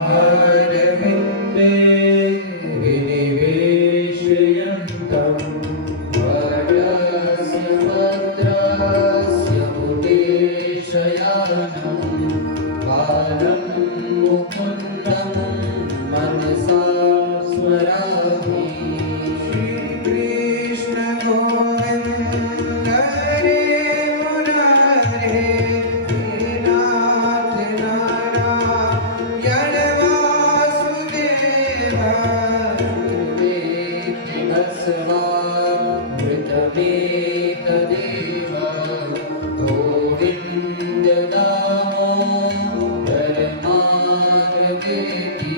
अरविन्दे विनिवेशयन्तं वरदस्य भद्रस्य मुदेशयानं बालं मुकुन्दं मनसा स्मरामि। श्रीकृष्ण गोविन्द हरे मुरारे हे नाथ नारायण वासुदेव वेति भस्मामृतमेतदेव गोविन्द दामोदर मार्गेति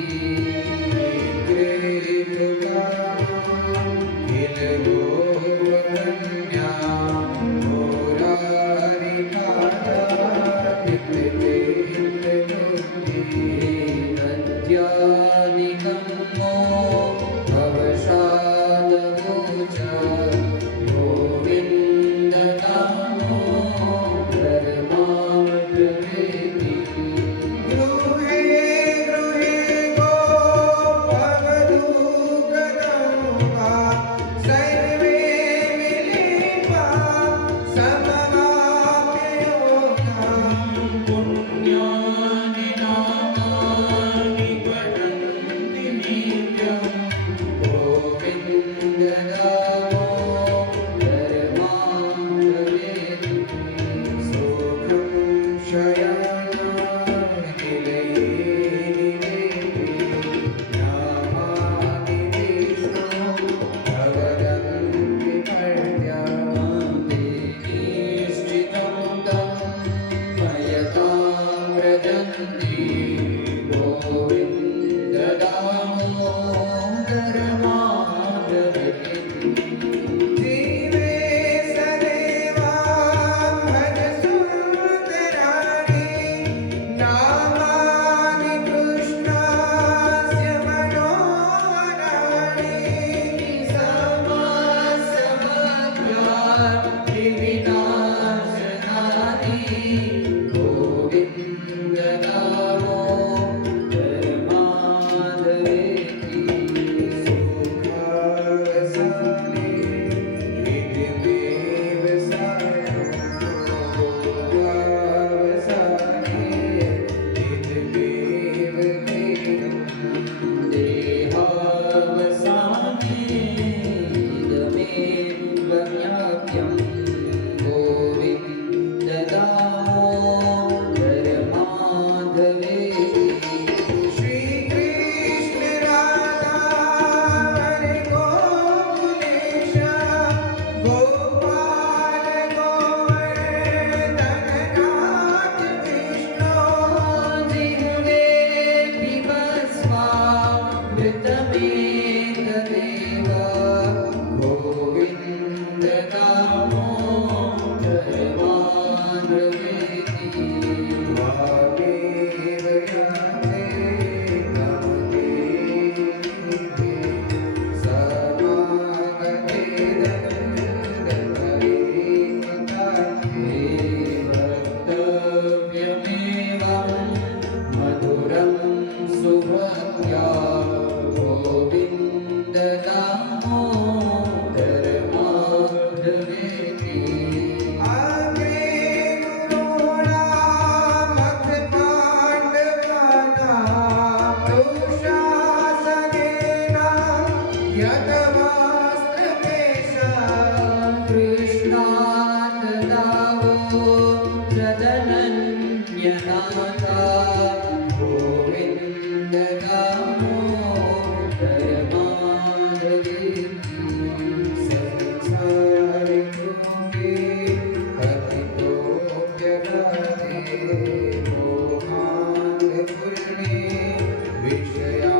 विषया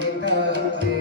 वितते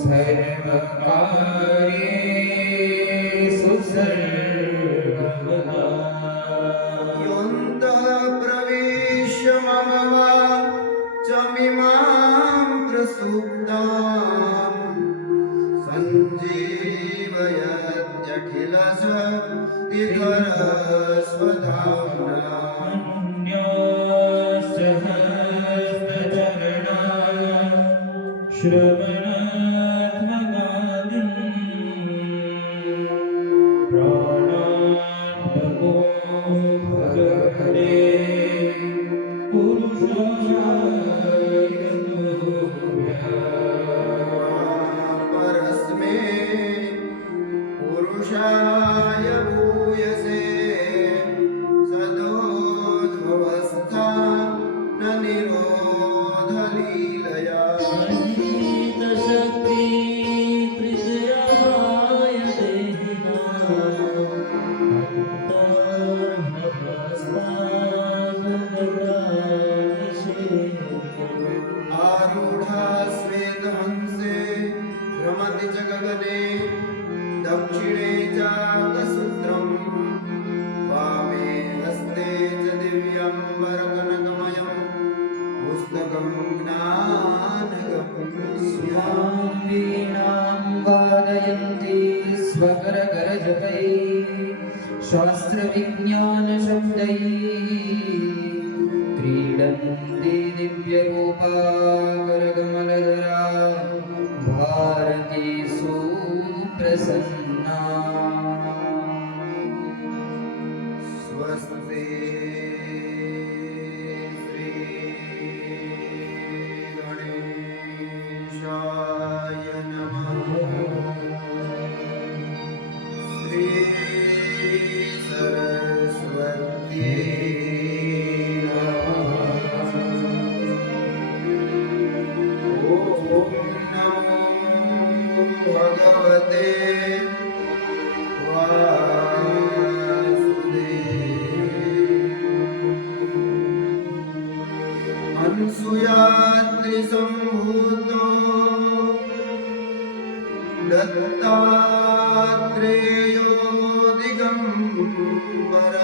સર્વકાર્યેષુ સર્વદા યોऽन्तઃ પ્રવિશ્ય મમ વાચમિમાં પ્રસુપ્તાં સંજીવયત્યખિલશક્તિધરસ્વધામ્ના શ્રવણાત્મગાદીન પ્રાણાન્નમો ભગવતે પુરુષાય પરસ્મે પુરુષાય ભૂયસે સદોદ્ભવસ્થાન નિરોધ લીલયા શક્તિ ત્રિજયાય આરૂઢા શ્વેતહંસે ભ્રમતિ ચ ગગને દક્ષિણે ચાકસૂત્રમ વામે હસ્તે ચ દિવ્યંબરકનકમયં પુસ્તકં જ્ઞાનગમ્યં वीणां वादयन्ती स्वकरगरजपैः शास्त्रविज्ञानशब्दैः क्रीडन्ती दिव्यरूपाकरकमलधरा भारती सुप्रसन्ना સ્વસ્તે શ્રી ગણેશાય નમઃ શ્રી સરસ્વત્યે નમઃ ઓમ નમો ભગવતે અનસૂયાત્રિસંભૂતો દત્તાત્રેયો દિગંબર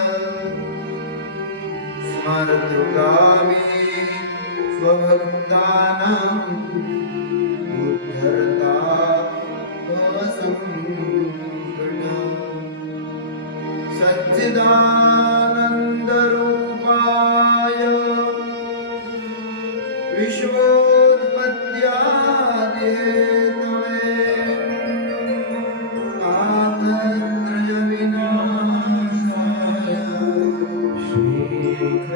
સ્મર્તુગામી સ્વભક્તાનાં ઉદ્ધરતા ભવસંકટ સચ્ચિદાનંદરૂપાય વિશ્વોત્પત્યાદિહેતવે આતત્રય વિનાશાય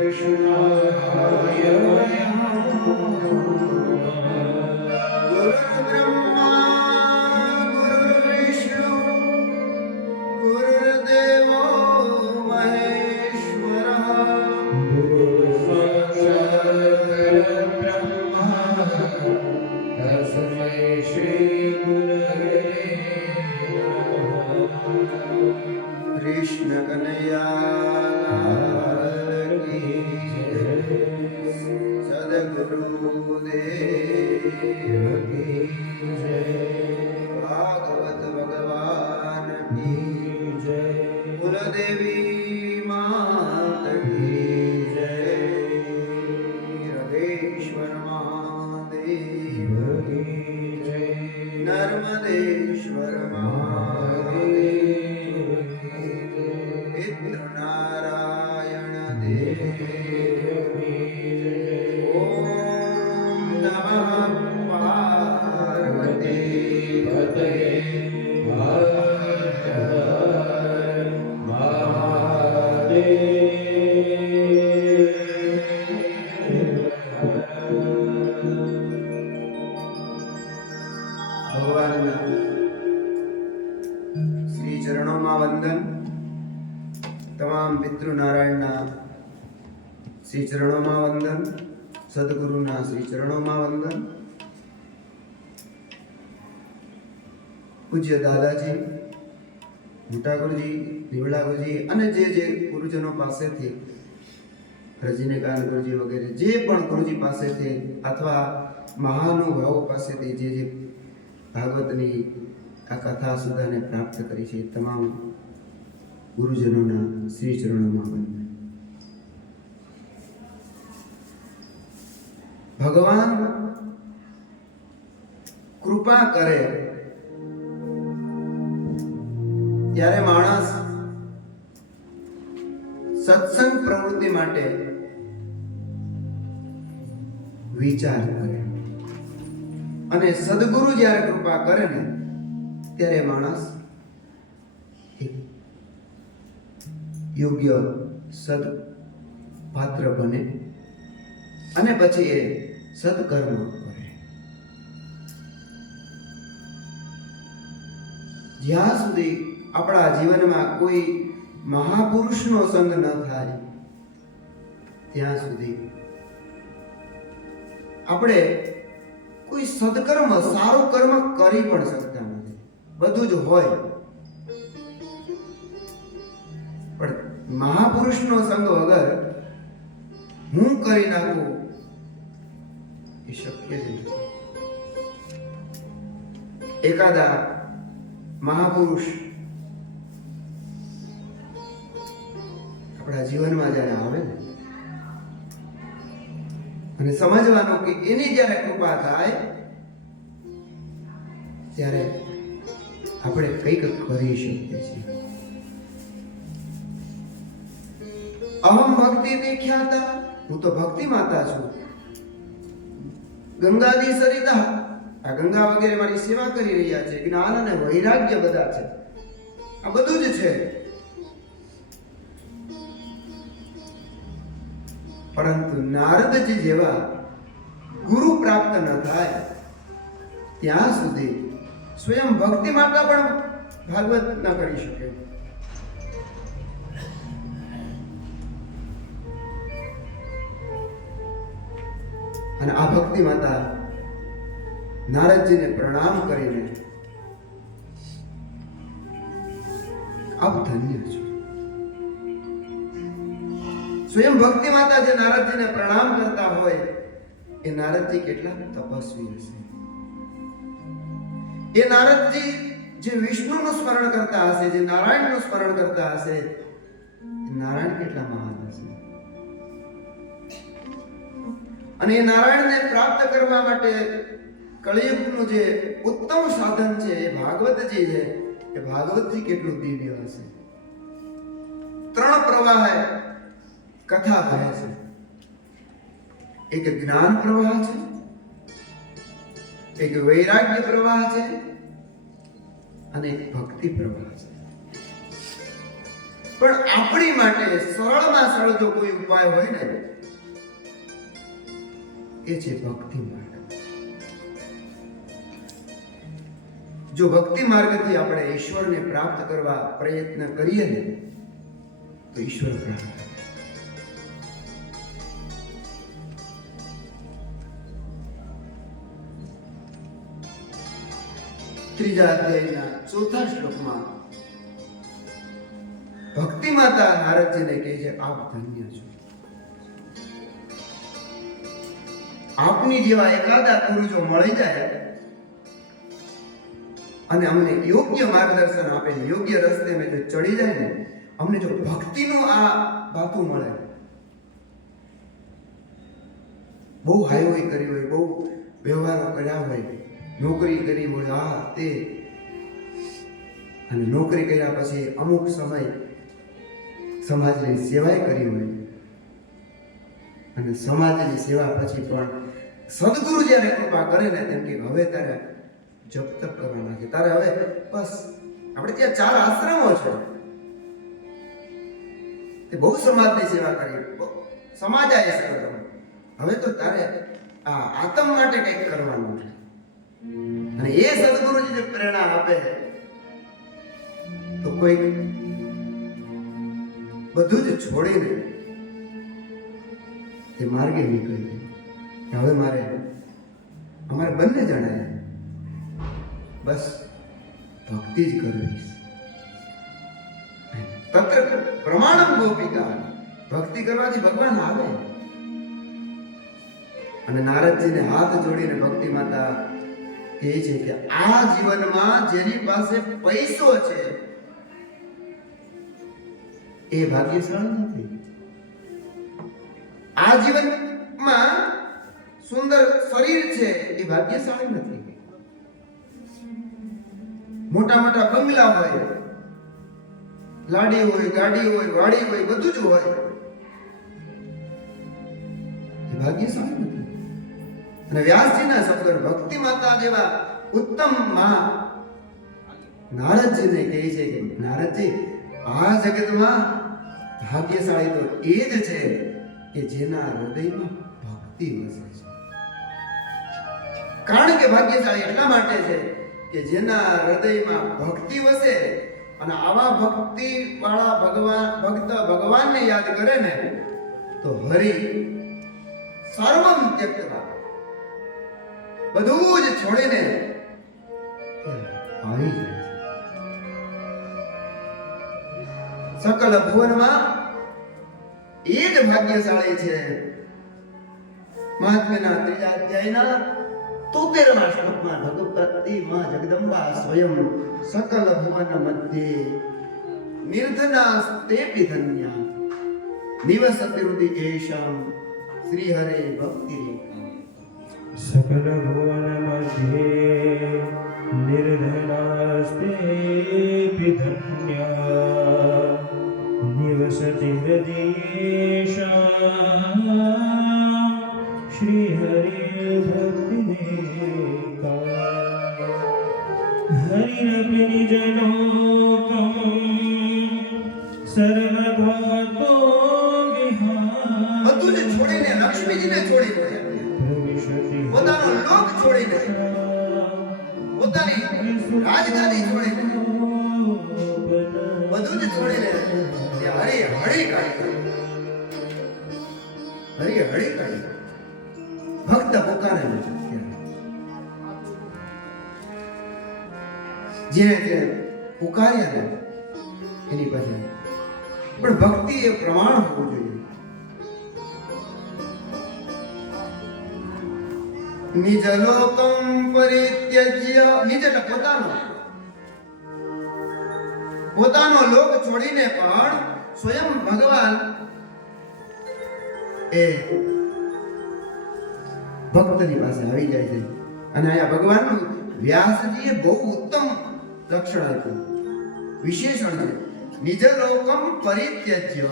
श्रीकृष्णाय ગુરુર્બ્રહ્મા ગુરુર્વિષ્ણુ ગુરુર્દેવો મહેશ્વરઃ तस्मै श्री गुरवे કૃષ્ણ કનૈયા સદગુરુદેવ કી જય ભાગવત ભગવાન કી જય કુલદેવી માત કી જય રઘેશ્વર મહાદેવ કી જય નર્મદેશ્વર મહાદેવ પિતૃનારાયણ દેવ કી જય ઓમ નમઃ પાર્વતી પતયે હર હર મહાદેવ ભગવાનના શ્રી ચરણોમાં વંદન. તમામ પિતૃનારાયણના શ્રી ચરણોમાં વંદન. સદગુરુના શ્રી ચરણોમાં વંદન. પૂજ્ય દાદાજી, મોટા ગુરુજી, નિવડા ગુરુજી અને જે ગુરુજનો પાસેથી રજનીકાંત ગુરુજી વગેરે જે પણ ગુરુજી પાસેથી અથવા મહાનુભાવો પાસેથી જે ભાગવતની આ કથા સુધાને પ્રાપ્ત કરી છે તમામ ગુરુજનોના શ્રી ચરણોમાં વંદન. ભગવાન કૃપા કરે ત્યારે માણસ સત્સંગ પ્રવૃત્તિ માટે વિચાર કરે અને સદગુરુ જ્યારે કૃપા કરે ને ત્યારે માણસ એક યોગ્ય સદ પાત્ર બને અને પછી એ સત્કર્મ કરે. જ્યાં સુધી આપણા જીવનમાં કોઈ મહાપુરુષનો સંગ ન થાય ત્યાં સુધી આપણે કોઈ સદકર્મ સારું કર્મ કરી પણ શકતા નથી. બધું જ હોય પણ મહાપુરુષનો સંગ વગર હું કરી નાખું એ શક્ય જ નથી. એકાદા મહાપુરુષ આપણા જીવનમાં જ્યારે આવે ને અને સમજવાનું કે એની જ્યારે કૃપા થાય ત્યારે આપણે કંઈક કરી શકીએ છીએ. અહમ ભક્તિ દેખ્યાતા, હું તો ભક્તિ માતા છું. ગંગાદી સરિતા, આ ગંગા વગેરે મારી સેવા કરી રહ્યા છે. જ્ઞાન અને વૈરાગ્ય બધા છે, આ બધું જ છે. પરંતુ નારદજી જેવા ગુરુ પ્રાપ્ત ન થાય ત્યાં સુધી સ્વયં ભક્તિ માતા પણ ભાગવત ન કરી શકે. અને આ ભક્તિ માતા નારદજીને પ્રણામ કરીને આપ ધન્ય છો. સ્વયં ભક્તિ માતા જે નારદજીને પ્રણામ કરતા હોય એ નારદજી કેટલા તપસ્વી હશે. એ નારદજી જે વિષ્ણુનું સ્મરણ કરતા હશે, જે નારાયણનું સ્મરણ કરતા હશે, એ નારાયણ કેટલા મહાન હશે. અને એ નારાયણને પ્રાપ્ત કરવા માટે કળિયુગનું જે ઉત્તમ સાધન છે એ ભાગવતજી છે. એ ભાગવતજી કેટલું દિવ્ય હશે. 3 પ્રવાહ કથા કહે છે. એક જ્ઞાન પ્રવાહ છે, એક વૈરાગ્ય પ્રવાહ છે અને એક ભક્તિ પ્રવાહ છે. પણ આપણી માટે સરળમાં સરળ જો કોઈ ઉપાય હોય ને એ છે ભક્તિ માર્ગ. જો ભક્તિ માર્ગથી આપણે ઈશ્વરને પ્રાપ્ત કરવા પ્રયત્ન કરીએ ને તો ઈશ્વર પ્રાપ્ત થાય. ત્રીજા અધ્યાયના 4થા શ્લોકમાં ભક્તિ માતા નારદજીને કહે છે, આપ ધન્ય છો. આપની જેવા એકાદા ગુરુ જો મળી જાય અને અમને યોગ્ય માર્ગદર્શન આપે, યોગ્ય રસ્તે મેં જો ચડી જાય ને, અમને જો ભક્તિનું આ બાતું મળે, બહુ હાઈવે કરી હોય, બહુ વ્યવહારો કર્યા હોય, નોકરી કરી હોય, આ તે, અને નોકરી કર્યા પછી અમુક સમય સમાજની સેવાય કરી હોય અને સમાજની સેવા પછી પણ સદગુરુ જ્યારે કૃપા કરે ને તેમ કે હવે તારે જપ તપ કરવાના છે, તારે હવે બસ આપણે ત્યાં 4 આશ્રમો છે, તે બહુ સમાજની સેવા કરી, સમાજ આ સેવા, હવે તો તારે આ આત્મ માટે કંઈક કરવાનું છે. અને એ સદગુરુજી જે પ્રેરણા આપે તો કોઈક બધું જ છોડીને તે માર્ગે નીકળી ગયા. હવે અમારે બંને જણાએ બસ ભક્તિ જ કરવી. તત્ર પ્રમાણમ ગોપિકા, ભક્તિ કરવાથી ભગવાન આવે. અને નારદજીને હાથ જોડીને ભક્તિ માતા કહે છે કે આ જીવનમાં જેની પાસે પૈસો છે એ ભાગ્યશાળી નથી. આ જીવનમાં સુંદર શરીર છે એ ભાગ્યશાળી નથી. મોટા મોટા બંગલા હોય, લાડી હોય, ગાડી હોય, વાડી હોય, બધું જ હોય, એ ભાગ્યશાળી નથી. અને વ્યાસજીના શબ્દો ભક્તિ માતા જેવા ઉત્તમ માં નારદજીને કહે છે કે નારદજી, આ જગતમાં ભાગ્યશાળી તો એ જ છે કે જેના હૃદયમાં ભક્તિ વસે છે. કારણ કે ભાગ્યશાળી એટલા માટે છે કે જેના હૃદયમાં ભક્તિ વસે, અને આવા ભક્તિ વાળા ભગવાનને યાદ કરે ને તો હરિ સર્વમ ત્યક્તવા, બધું જ છોડીને આવી જાય છે. સકલ ભુવનમાં એ જ ભાગ્યશાળી છે. મહાત્મ્યના 3 અધ્યાયના 73મા શ્લોકમાં ભગવતી માં જગદંબા સ્વયં સકલ ભુવન મધ્યે નિર્ધના સ્તેપી ધન્યા નિવસતિ હૃદિ એષામ શ્રી હરે ભક્તિ રેખા. सकल भुवन मध्ये निर्धनास्ते धन्या निवसति हृदयेषां श्री हरि भक्तिरेका. हरिरपि निजलोकं सर्वभातो विहाय બધું જ છોડીને લક્ષ્મીજીને છોડીને પોતાનો લોક છોડીને, પોતાની રાજગાદી છોડીને, બધું જ છોડીને તે હરી હળી કાઢી, હરી હળી કાઢી ભક્ત પોકારે જે પુકાર્યા ને એની પાસે. પણ ભક્તિ એ પ્રમાણ હોવું જોઈએ. નિજ લોકમ પરિત્યજ્ય, નિજ એટલે પોતાનો લોક છોડીને પણ સ્વયં ભગવાન એ ભક્તની પાસે આવી જાય છે. અને આયા ભગવાનનું વ્યાસજીએ બહુ ઉત્તમ લક્ષણ આપ્યું, વિશેષણ છે. નિજ લોકમ પરિત્યજ્ય,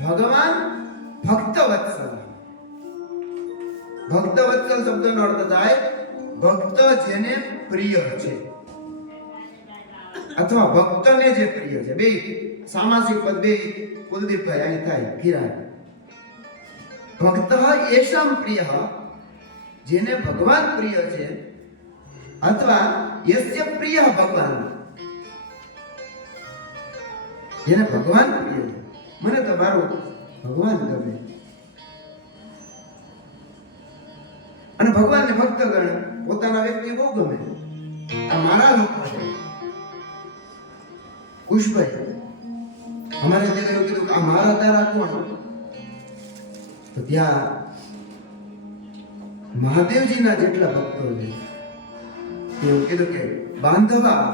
ભગવાન ભક્તવત્સલ. ભક્તવત્સલ શબ્દનો અર્થ થાય ભક્ત જેને પ્રિય છે, અથવા ભક્તને જે પ્રિય છે. બે સામાસિક પદ, બે કુલદીપભાઈ અહીં થાય કિરાય. ભક્ત એશામ પ્રિય, જેને ભગવાન પ્રિય છે, અથવા યસ્ય પ્રિય ભગવાન, જેને ભગવાન પ્રિય છે. મને તો મારું ભગવાન ગમે. અને ભગવાનને ભક્તગણ પોતાના વ્યક્તિ બહુ ગમે. આ મારા લોકો છે. કુશભાઈ અમારે તે કીધું કે આ મારા તારા કોણ? તો ત્યાં મહાદેવજીના જેટલા ભક્તો છે એવું કીધું કે બાંધવા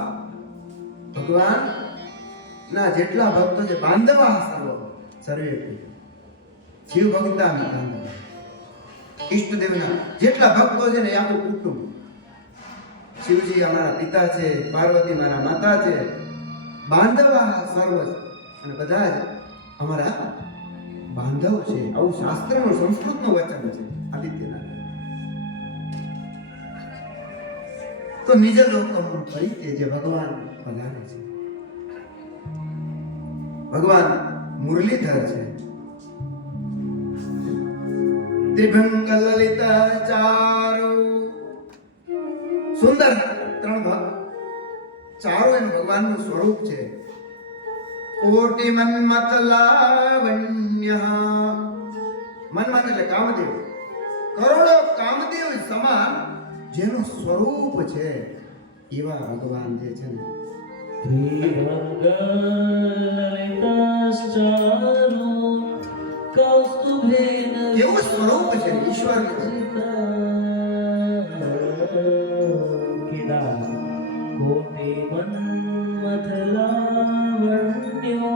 ભગવાન ના જેટલા ભક્તો છે, બાંધવા સર્વે શિવ ભક્તા બાંધવા, ઈષ્ટદેવના જેટલા ભક્તો છે ને એ આખું કુટુંબ. શિવજી અમારા પિતા છે, પાર્વતી મારા માતા છે, બાંધવા સર્વ, અને બધા જ અમારા બાંધવ છે. આવું શાસ્ત્રનું સંસ્કૃતનું વચન છે આદિત્યનાથ. તો નિજ લોકમ પરિત્ય, જે ભગવાન પધારે છે. ભગવાન મુરલીધર છે. ત્રિભંગ લલિત ચારો, સુંદર ત્રણ ભાગ ચારો એમ ભગવાનનું સ્વરૂપ છે. કોટિ મન્મથ લાવણ્ય, મન્મથ એટલે કામદેવ, કરોડો કામદેવ સમાન જેનું સ્વરૂપ છે એવા ભગવાન જે છે ને. કેવું સ્વરૂપ છે ઈશ્વરનું. વેદા કોટી મન્મથ લાવણ્યો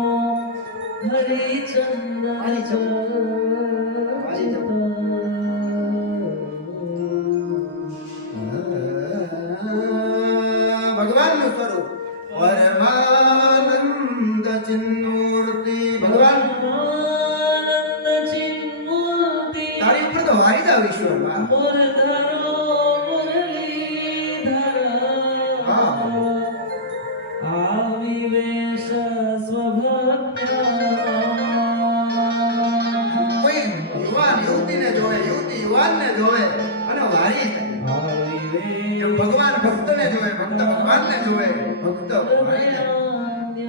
ભગવાનનું સ્વરૂપ પરમાનંદ ચિન્મૂર્તિ ભગવાન તારી ઉપર તો વારિદા વિશ્વમાં કોઈ યુવાન યુવતીને જોવે યુવતી યુવાનને જોવે અને વારી થાય એમ ભગવાન ભક્તને જોવે ભક્ત ભગવાનને જોવે ભક્ત વારી થાય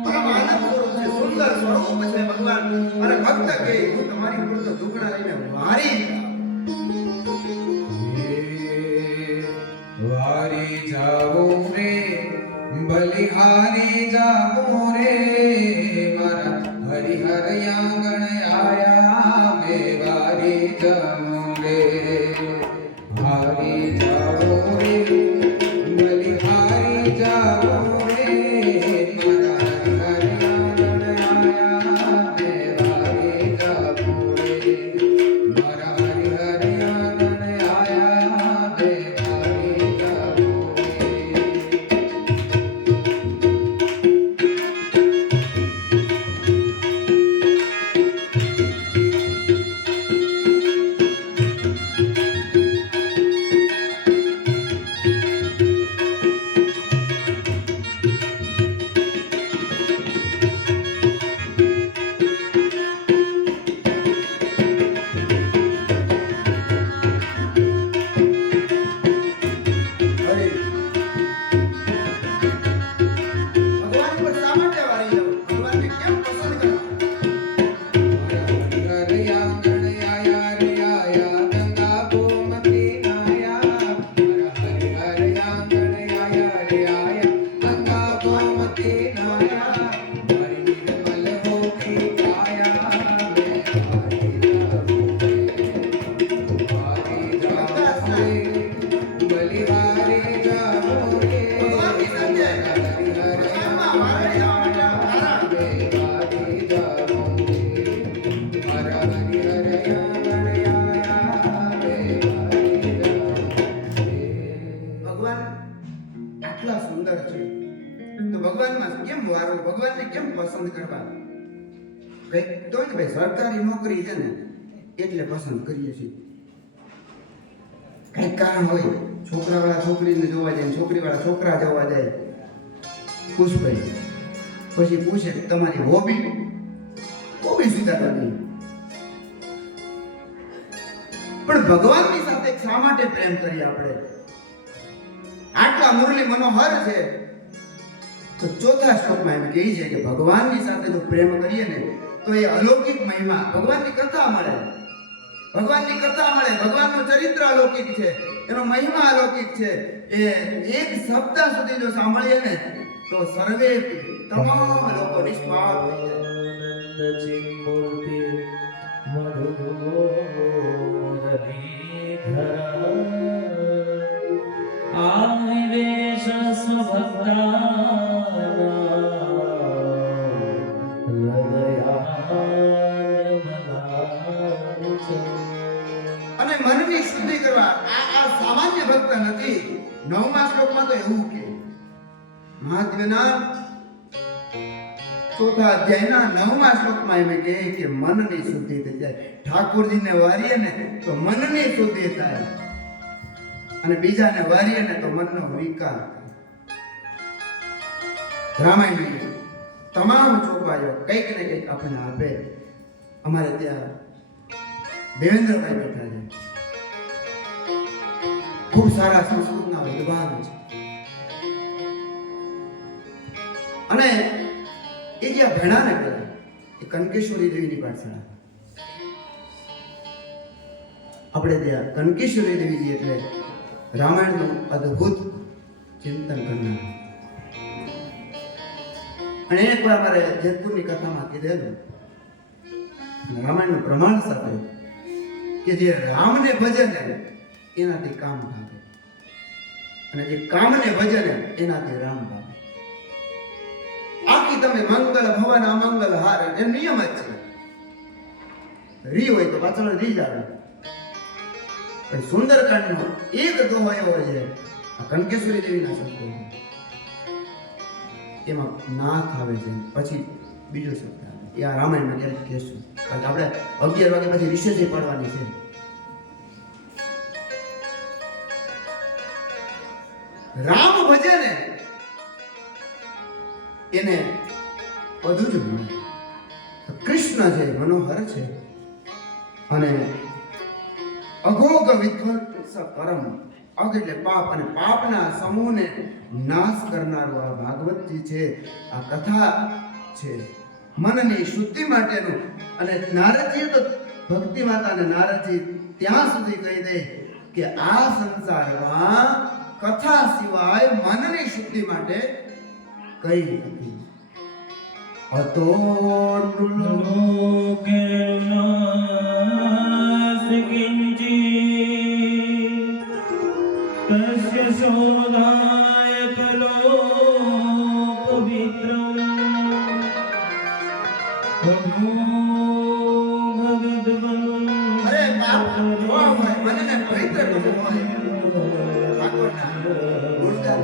પરમ આનંદ સ્વરૂપ છે સુંદર સ્વરૂપ છે ભગવાન અને ભક્ત કે હું તમારી ઉપર તો દુગણા લઈને વારી વારી જાવો રે બલિહારી જાવો રે મારા હરિહર આંગણ આયા મે વારી જાવો રે હારી જાવો રે બલિહારી જાવો રે મારા હરિહર આંગણ આયા મે વારી જાવો રે મારા હરિહર આંગણ આયા મે વારી જાવો રે હરી ભગવાન પર શા માટે વારી જાવ ભગવાનને કેમ પસંદ કરવા ભગવાનની સાથે ભગવાનમાં વારી જવા માટે કારણ ભગવાન આટલા સુંદર છે તો ભગવાનમાં કેમ વારો ભગવાનને કેમ પસંદ કરવા કઈક તો ને ભાઈ સરકારી નોકરી છે ને એટલે પસંદ કરીએ છીએ કઈક કારણ હોય છોકરાવાળા છોકરીને જોવા જાય છોકરીવાળા છોકરા જોવા જાય ખુશભાઈ પછી પૂછે તમારી હોબી સુધારવાની પણ ભગવાનની સાથે શા માટે પ્રેમ કરીએ આપણે આટલા મુરલી મનોહર છે તો ચોથા શ્લોકમાં એમ કહે છે કે ભગવાનની સાથે જો પ્રેમ કરીએ ને તો એ અલૌકિક મહિમા ભગવાનની કથા મળે ભગવાનનું ચરિત્ર અલૌકિક છે એનો મહિમા અલૌકિક છે એ એક સપ્તાહ સુધી જો સાંભળીએ ને તો સર્વે તમામ લોકો નિષ્પાપ થઈ જાય અને મનની શુદ્ધિ કરવા આ સામાન્ય ભક્ત નથી નવમા શ્લોકમાં તો એવું કે મહાત્મ્યના ચોથા અધ્યાયના નવમા શ્લોકમાં એમ કહે કે મનની શુદ્ધિ થઈ જાય ઠાકોરજીને વારીએ ને તો મનની શુદ્ધિ થાય અને બીજાને વારીએ ને તો મનનો વિકાર રામાયણની તમામ ચોપાઈઓ કંઈક ને કંઈક આપણને આપે અમારે ત્યાં દેવેન્દ્રભાઈ બેઠા છે ખૂબ સારા સંસ્કૃતના વિદ્વાન છે અને એ જ્યાં ભણાને ગયા એ કનકેશ્વરી દેવીની પાઠશાળા આપણે ત્યાં કનકેશ્વરી દેવીજી એટલે રામાયણનું અદ્ભુત ચિંતન કરનાર અને એકવાર મારે જેતપુરની કથામાં કીધેલું રામાયણનું પ્રમાણ સાથે કે જે રામને ભજે ને એનાથી કામ થાય અને જે કામને ભજે ને એનાથી રામ ભાવે. આખી તમે મંગલ ભવન અમંગલ હાર એ નિયમ જ છે. રી હોય તો પાછળ રી જ આવે. પણ સુંદરકાંડનો એક દોહો એવો છે, આ કનકેશ્વરી દેવીના શબ્દો, એમાં નાથ આવે છે, પછી બીજો શબ્દ આવે. એ આ રામાયણમાં ક્યારેક કહેશું, કારણ કે આપણે 11 વાગ્યા પછી રિસેસ પાડવાની છે. રામ ભજે ને એને બધું જ મળે. કૃષ્ણ છે મનોહર છે અને અઘોગ વિધ્વંસ કરમ, અઘ એટલે પાપ, અને પાપના સમૂહને નાશ કરનારું આ ભાગવતજી છે. આ કથા છે મનની શુદ્ધિ માટેનું. અને નારદજી તો ભક્તિ માતા અને નારદજી ત્યાં સુધી કહી દે કે આ સંસારમાં કથા સિવાય મનની શુદ્ધિ માટે કઈ નથી. અતો લોકે નાસ્તિકિંચિત તસ્ય શોધાય કલો પવિત્રમ અરે બાપ જોવા હોય મનને પવિત્ર કરવું હોય ઠાકોરના ગુણગાન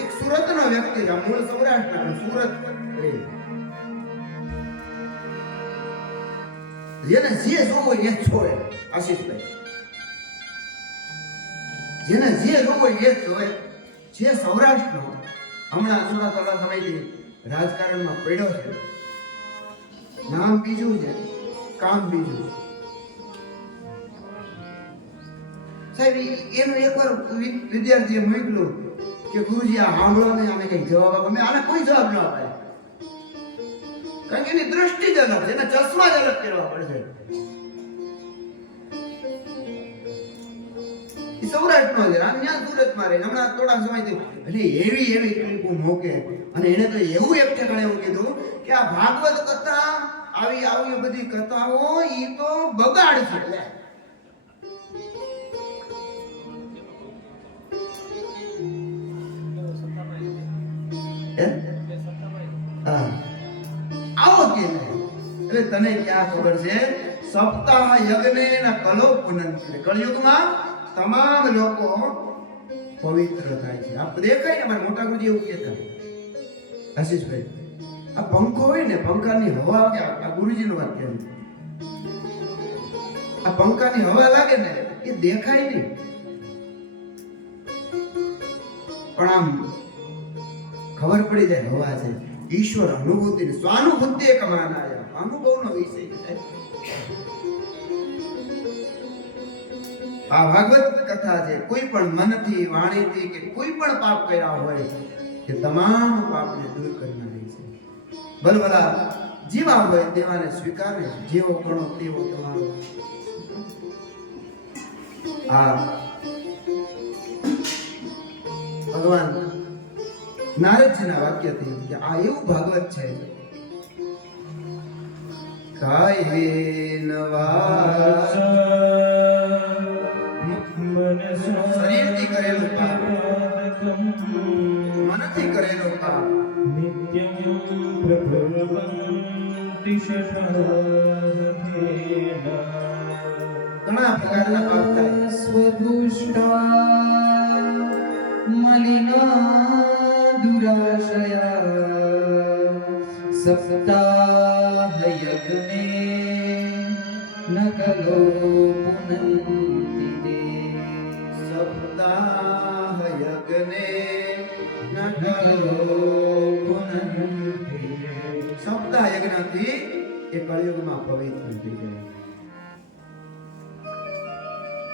એક સુરતનો વ્યક્તિ છે, મૂળ સૌરાષ્ટ્રનો, સુરત રહે. જેને જે જોવું હોય એ જોવે. આશીષભાઈ, જેને જે જોવું હોય એ જોવે. જે સૌરાષ્ટ્રનો હમણાં થોડા સમયથી રાજકારણમાં પડ્યો છે, નામ બીજું છે, કામ બીજું. સાહેબ એનું એકવાર વિદ્યાર્થીએ મોકલું કે ગુરુજી આ સાંભળો ને આને કઈ જવાબ આપો. મેં આને કોઈ જવાબ ન આપે, કારણ કે એની દ્રષ્ટિ જ અલગ છે, એના ચશ્મા જ અલગ કરવા પડશે. એ સૌરાષ્ટ્રનો છે, અહીંયા સુરતમાં રહે. હમણાં થોડા સમયથી એટલે એવી ક્લિપો મોકે, અને એને તો એવું એક ઠેકાણે એવું કીધું કે આ ભાગવત કથા આવી બધી કથાઓ ઈ તો બગાડ છે. આવો કે એટલે તને ક્યાં ખબર છે? સપ્તાહ યજ્ઞ ના કલો પુનંત. કળયુગમાં તમામ લોકો પવિત્ર થાય છે. આપ દેખાય ને, મારા મોટા ગુરુજી એવું કહેતા, આશીષભાઈ, આ પંખો હોય ને, પંખાની હવા લાગે, આ ગુરુજીનું વાક્ય છે. આ પંખાની હવા લાગે ને એ દેખાય નહીં, પણ આમ ખબર પડી જાય હવા છે. ઈશ્વર અનુભૂતિ, સ્વાનુભૂતિ એક માનાય, અનુભવનો વિષય છે. આ ભાગવત કથા છે. કોઈ પણ મનથી, વાણીથી કે કોઈ પણ પાપ કર્યા હોય કે તમામ પાપને દૂર કરનારી છે. ભલભલા જીવા હોય તેવાને સ્વીકારે, જેવો ગણો તેવો તમારો. આ ભગવાન નારદજીના વાક્યથી કે આ એવું ભાગવત છે. કાયેન વાચા શરીરથી કરેલું પાપ, મનથી કરેલું પાપ, નિત્યમ પ્રભવંતિ શતાધેના. ઘણા પ્રકારના પાપ થાય. સ્વદુષ્ટા મલિના દુરાશયા સપ્તાહ યજ્ઞે નકલો પુનંતિ તે. સપ્તાહ યજ્ઞે નકલો પુનંતિ. સપ્તાહ યજ્ઞથી એ કળિયુગમાં પવિત્ર થઈ જાય.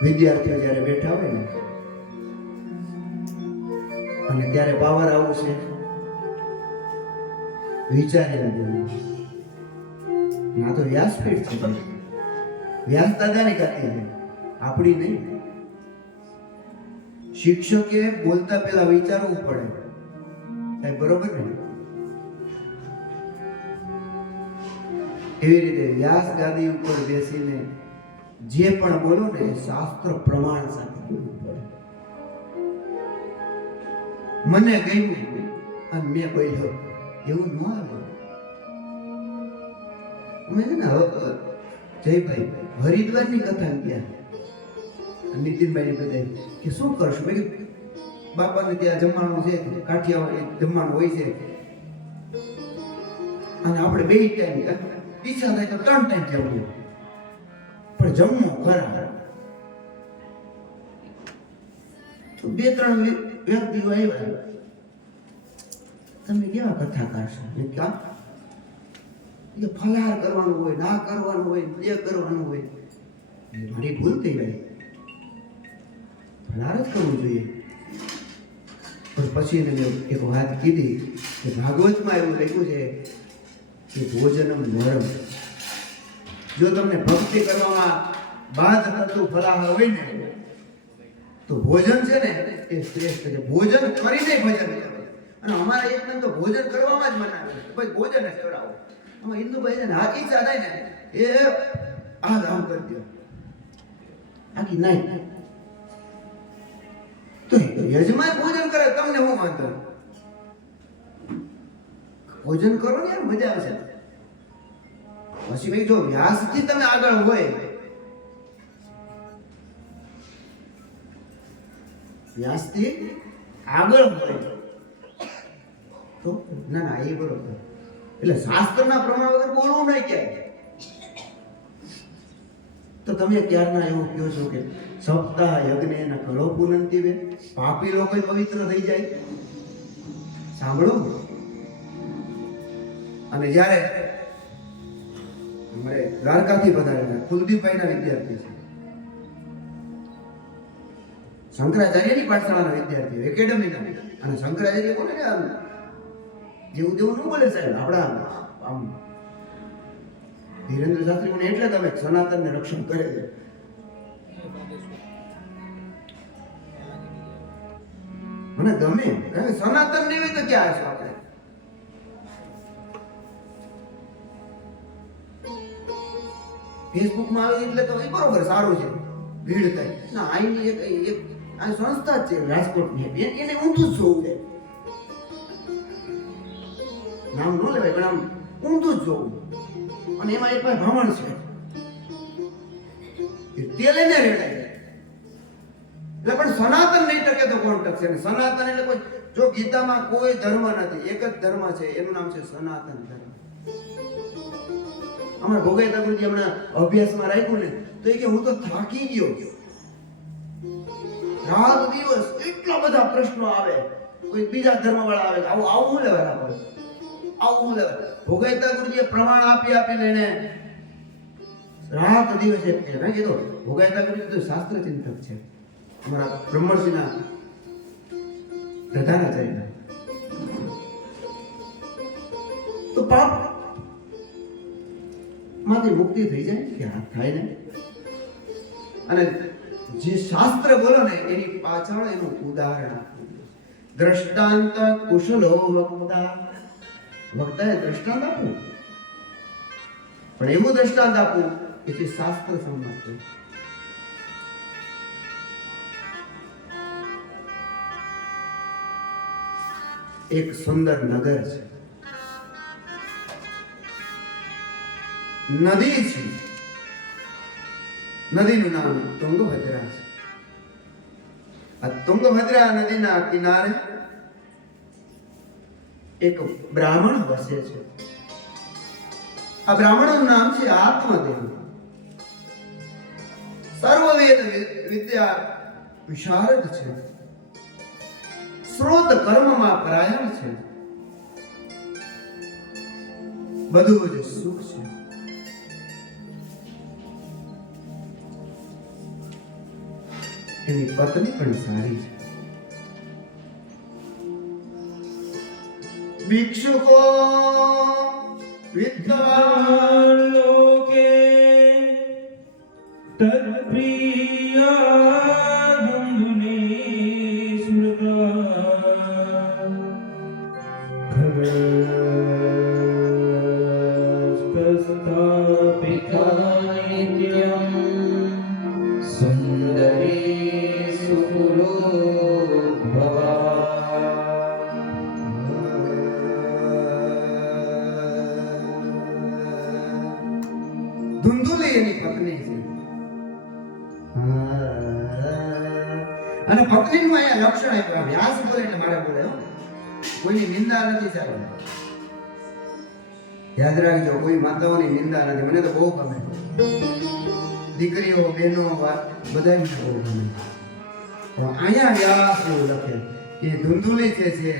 વિદ્યાર્થીઓ જ્યારે બેઠા હોય ને અને ત્યારે પાવર આવું છે, વિચારી લીધું. ના તો વ્યાસપીઠ છે, વ્યાસ દાદાની કથા છે, આપણી નહીં. શિક્ષકે બોલતા પહેલા વિચારવું પડે, બરોબર ને? એવી રીતે વ્યાસ ગાદી ઉપર બેસીને જે પણ બોલો ને એ શાસ્ત્ર પ્રમાણ સાથે બોલવું પડે. મને ગમ્યું અને મેં બોલ્યો એવું ન આવે. અમે છે ને જયભાઈ હરિદ્વારની કથા ગયા, નીતિનભાઈ બધા કે શું કરશું, મેં કીધું બાપાને ત્યાં જમવાનું છે, કાઠિયાવાડી જમવાનું હોય છે અને આપણે બે ટાઈમ ઈચ્છા થાય તો 3 ટાઈમ જમીએ, પણ જમવું ખરા. તો 2-3 વ્યક્તિઓ આવ્યા, તમે કેવા કથા કરશો? કે ફલાહાર કરવાનું હોય, ના કરવાનું હોય, જે કરવાનું હોય. મારી ભૂલ થઈ ગઈ, ફલાહાર જ કરવું જોઈએ. પણ પછી એને એક વાત કીધી કે ભાગવતમાં એવું લખ્યું છે કે ભોજનમ નરમ. જો તમને ભક્તિ કરવામાં બાદ થતું ફલાહાર હોય ને તો ભોજન છે ને એ શ્રેષ્ઠ છે. ભોજન કરીને ભજન કરાવે. અને અમારા એક તો ભોજન કરવામાં જ મનાવે છે, ભાઈ ભોજન જ કરાવો. આમાં હિન્દુભાઈ છે ને હાકી ઈચ્છા થાય ને એ આ કામ કરી દો, આખી નહીં. તો યજમાન ભોજન કરે તમને શું વાંધો? ભોજન કરો ને યાર, મજા આવશે. પછી ભાઈ જો વ્યાસથી તમે આગળ હોય, વ્યાસથી આગળ હોય તો ના ના એ બરોબર. એટલે શાસ્ત્રના પ્રમાણ વગર બોલવું નહીં ક્યાંય. તો તમે ક્યારના એવું કહો છો કે સપ્તાહ યજ્ઞ એના કરો પુનંતી વે, પાપી લોકો પવિત્ર થઈ જાય. સાંભળો. અને જ્યારે અમારે દ્વારકાથી પધારેલા કુલદીપભાઈના વિદ્યાર્થી છે, શંકરાચાર્યની પાઠશાળાના વિદ્યાર્થીઓ, એકેડમીના. અને શંકરાચાર્ય બોલે ને આમ જેવું તેવું ન બોલે સાહેબ. આપણા આમ ધીરેન્દ્ર શાસ્ત્રી મને એટલે તમે સનાતનને રક્ષણ કરે છે. મને ગમે, કારણ કે સનાતન નહીં હોય તો ક્યાં હશે આપણે? ફેસબુકમાં આવે એટલે તો એ બરોબર સારું છે, ભીડ થાય ના. આઈની એક આ સંસ્થા જ છે રાજકોટની, એને ઊંધું જ જોવું છે. નામ ન લેવાય પણ આમ ઊંધું જ જોવું. અને એમાં એક ભાઈ ભ્રમણ છે, તેલ એને રેડાય. એટલે પણ સનાતન નહીં ટકે તો કોણ ટકશે? સનાતન એટલે કોઈ, જો ગીતામાં કોઈ ધર્મ નથી, એક જ ધર્મ છે, એનું નામ છે સનાતન ધર્મ. અમારા ભોગાઈ ઠાકોરજી હમણાં અભ્યાસમાં રાખ્યું ને તો એ કે હું તો થાકી ગયો, રાત દિવસ એટલા બધા પ્રશ્નો આવે, કોઈ બીજા ધર્મ વાળા આવે, આવું હું લેવા રાખો, આવું હું લેવા. ભોગાઈ ઠાકોરજીએ પ્રમાણ આપીને એને રાત દિવસ એક કીધું. ભોગાઈ ઠાકોરજી તો શાસ્ત્ર ચિંતક છે, અમારા બ્રહ્મર્ષિના પ્રધાનાચાર્ય. તો પાપ માંથી મુક્તિ થઈ જાય કે હાથ થાય ને. અને જે શાસ્ત્ર બોલો ને એની પાછળ એનું ઉદાહરણ આપવું. દ્રષ્ટાંત કુશલો વક્તા. વક્તાએ દ્રષ્ટાંત આપવું, પણ એવું દ્રષ્ટાંત આપવું કે જે શાસ્ત્ર સંમત હોય. એક સુંદર નગર છે, નદી છે, નદીનું નામ તુંગભદ્રા છે. આ તુંગભદ્રા નદીના કિનારે એક બ્રાહ્મણ વસે છે. આ બ્રાહ્મણનું નામ છે આત્મદેવ. સર્વવેદ વિદ્યા વિશારદ છે, સ્રોત કર્મમાં પરાયણ છે, બધું જ સુખ છે. એની પત્ની પણ સારી છે. ભિક્ષુકો વિદ્વાન લોકે તત્પ્રિયા ગંગુની સ્મૃતા ખગસ્તસ્તા ધુંધુલી એની પત્ની છે. અને પત્નીનું અહીંયા લક્ષણ આપ્યું. વ્યાસ બોલે એટલે મારે બોલે હો. કોઈની નિંદા નથી સાહેબ. યાદ રાખજો, કોઈ માતાઓની નિંદા નથી. મને તો બહુ ગમે. દીકરીઓ, બહેનો બધા મને બહુ ગમે. પણ અહીંયા વ્યાસ એવું લખે કે ધુંધુલી જે છે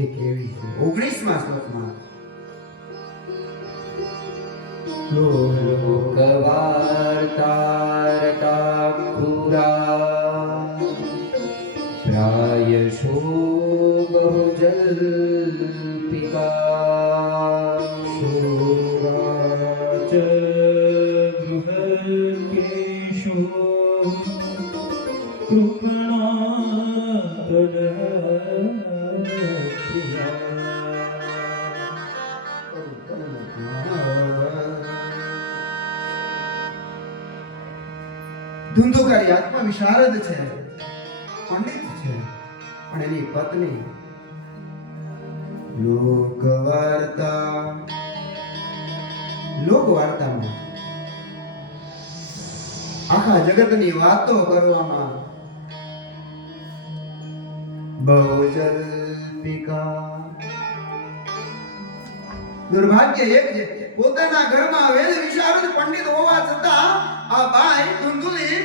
એ કેવી છે. 19મા શ્લોકમાં લોકવાર્તારતા ક્રૂરા પ્રાયશો બહુજલ્પિકા શોરાચ ગૃહકેશો ધુંધુકારી આત્મા વિશારદ છે, પંડિત છે, પણ એની પત્ની લોકવાર્તામાં આખા જગતની વાતો કરવામાં બહુજલ્પિકા. દુર્ભાગ્ય એક છે, પોતાના ઘરમાં વેદ વિશારદ પંડિત હોવા છતાં આ બાઈ ધુંધુલી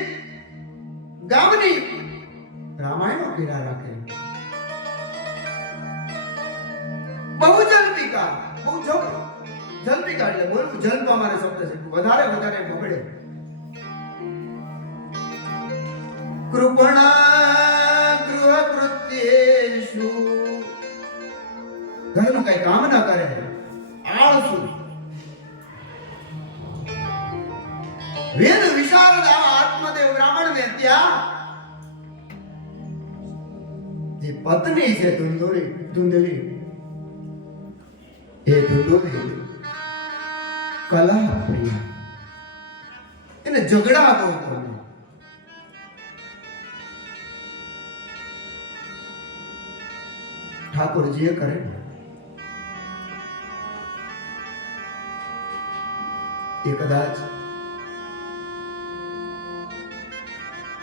ગામની રામાયણો પીડા રાખે. બહુજલ્પિકા, બહુ જલ્પિકા એટલે બોલવું જલ્પ અમારે શબ્દ છે, વધારે બગડે. કૃપણા ગૃહ કૃત્યેષુ, ઘરનું કઈ કામ ના કરે, આળસુ. વેદ વિશારદ આવા આત્મદેવ બ્રાહ્મણ ને ત્યાં જે પત્ની છે ધુંધુલી એ ધુંધુલી કલા પ્રિય, એને ઝઘડા બહુ ગમે. ઠાકોર જે કરે એ કદાચ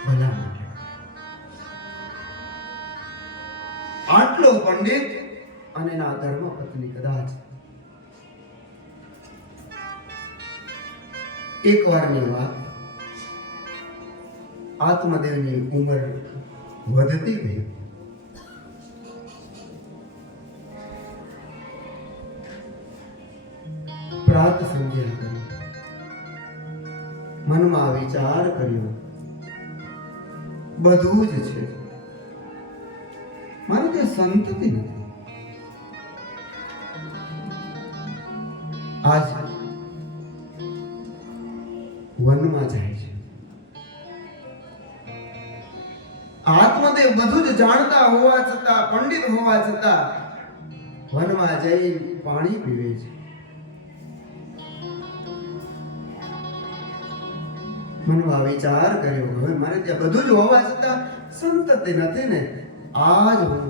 ભલા માટે. આટલો પંડિત અને એના ધર્મ પત્ની કદાચ એક વારની વાત, આત્મદેવની ઉંમર વધતી ગઈ. પ્રાત સંધ્યા કરી, મનમાં વિચાર કર્યો, બધું જ છે, મારી ત્યાં સંતતિ નથી. આજ વનમાં જાય છે. આત્મદેવ બધું જ જાણતા હોવા છતાં, પંડિત હોવા છતાં વનમાં જઈ પાણી પીવે છે. મનમાં વિચાર કર્યો, હવે મારે ત્યાં બધું જ હોવા છતાં સંતતિ નથી ને, આજ હું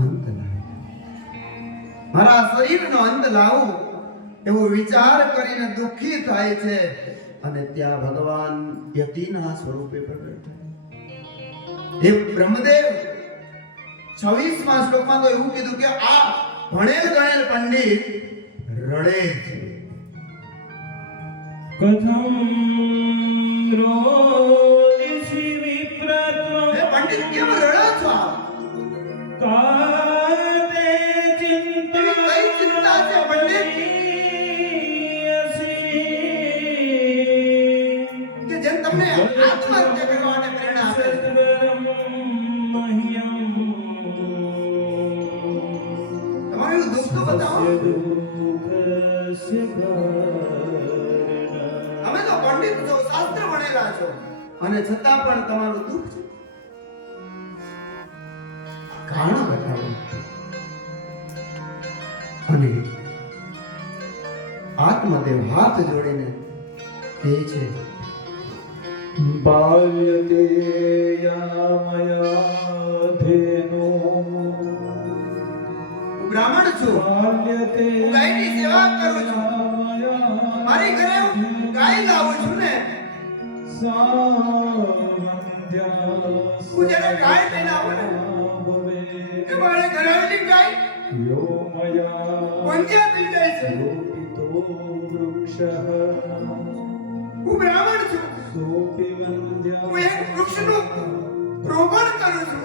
અંત લાવું, મારા શરીરનો અંત લાવું એવો વિચાર કરીને દુઃખી થાય છે. અને ત્યાં ભગવાન યતિના સ્વરૂપે પ્રગટ થાય. હે બ્રહ્મદેવ, 26મા શ્લોકમાં તો એવું કીધું કે આ ભણેલ ગણેલ પંડિત રડે છે. કથમ રોદિષિ વિપ્રત્વં હે પંડિત, કેમ રડો છો આપ? કાતે ચિંતા કઈ ચિંતા છે પંડિત કે જેમ તમને આત્મહત્યા કરવાને પ્રેરણા આપે છે? તમારું એવું દુઃખ તો બતાવો. અમે તો પંડિત છો, શાસ્ત્ર ભણેલા છો, અને છતાં પણ તમારું દુઃખ છે. કારણ બતાવો. અને આત્મદેવ હાથ જોડીને કહે છે, બાલ્યતે યામયા ધેનો બ્રાહ્મણ છું, બાલ્યતે હું ગાયની સેવા કરું છું, મારી ઘરે હું ગાય લાવું છું ને, હું જ્યારે ગાય લઈને આવું ને એ મારે ઘરે આવેલી ગાય પંજા થઈ જાય છે. હું બ્રાહ્મણ છું, હું એક વૃક્ષનું રોપણ કરું છું,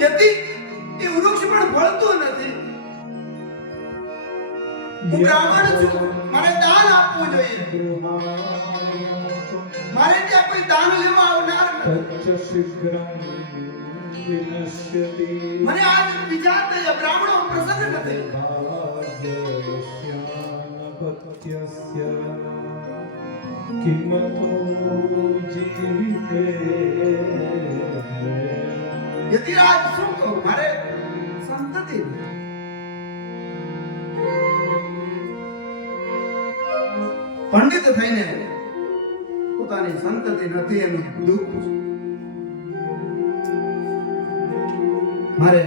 તેથી એ વૃક્ષ પણ ફળતું નથી. હું બ્રાહ્મણ છું, મારે દાન આપવું જોઈએ, મારે ત્યાં કોઈ દાન લેવા આવનાર નથી. મને આજ વિચાર થયો બ્રાહ્મણો પ્રસન્ન નથી. યતિરાજ શું કહું, મારે સંતતિ નથી. પંડિત થઈને પોતાની સંતતિ નથી એનું દુઃખ છે. મારે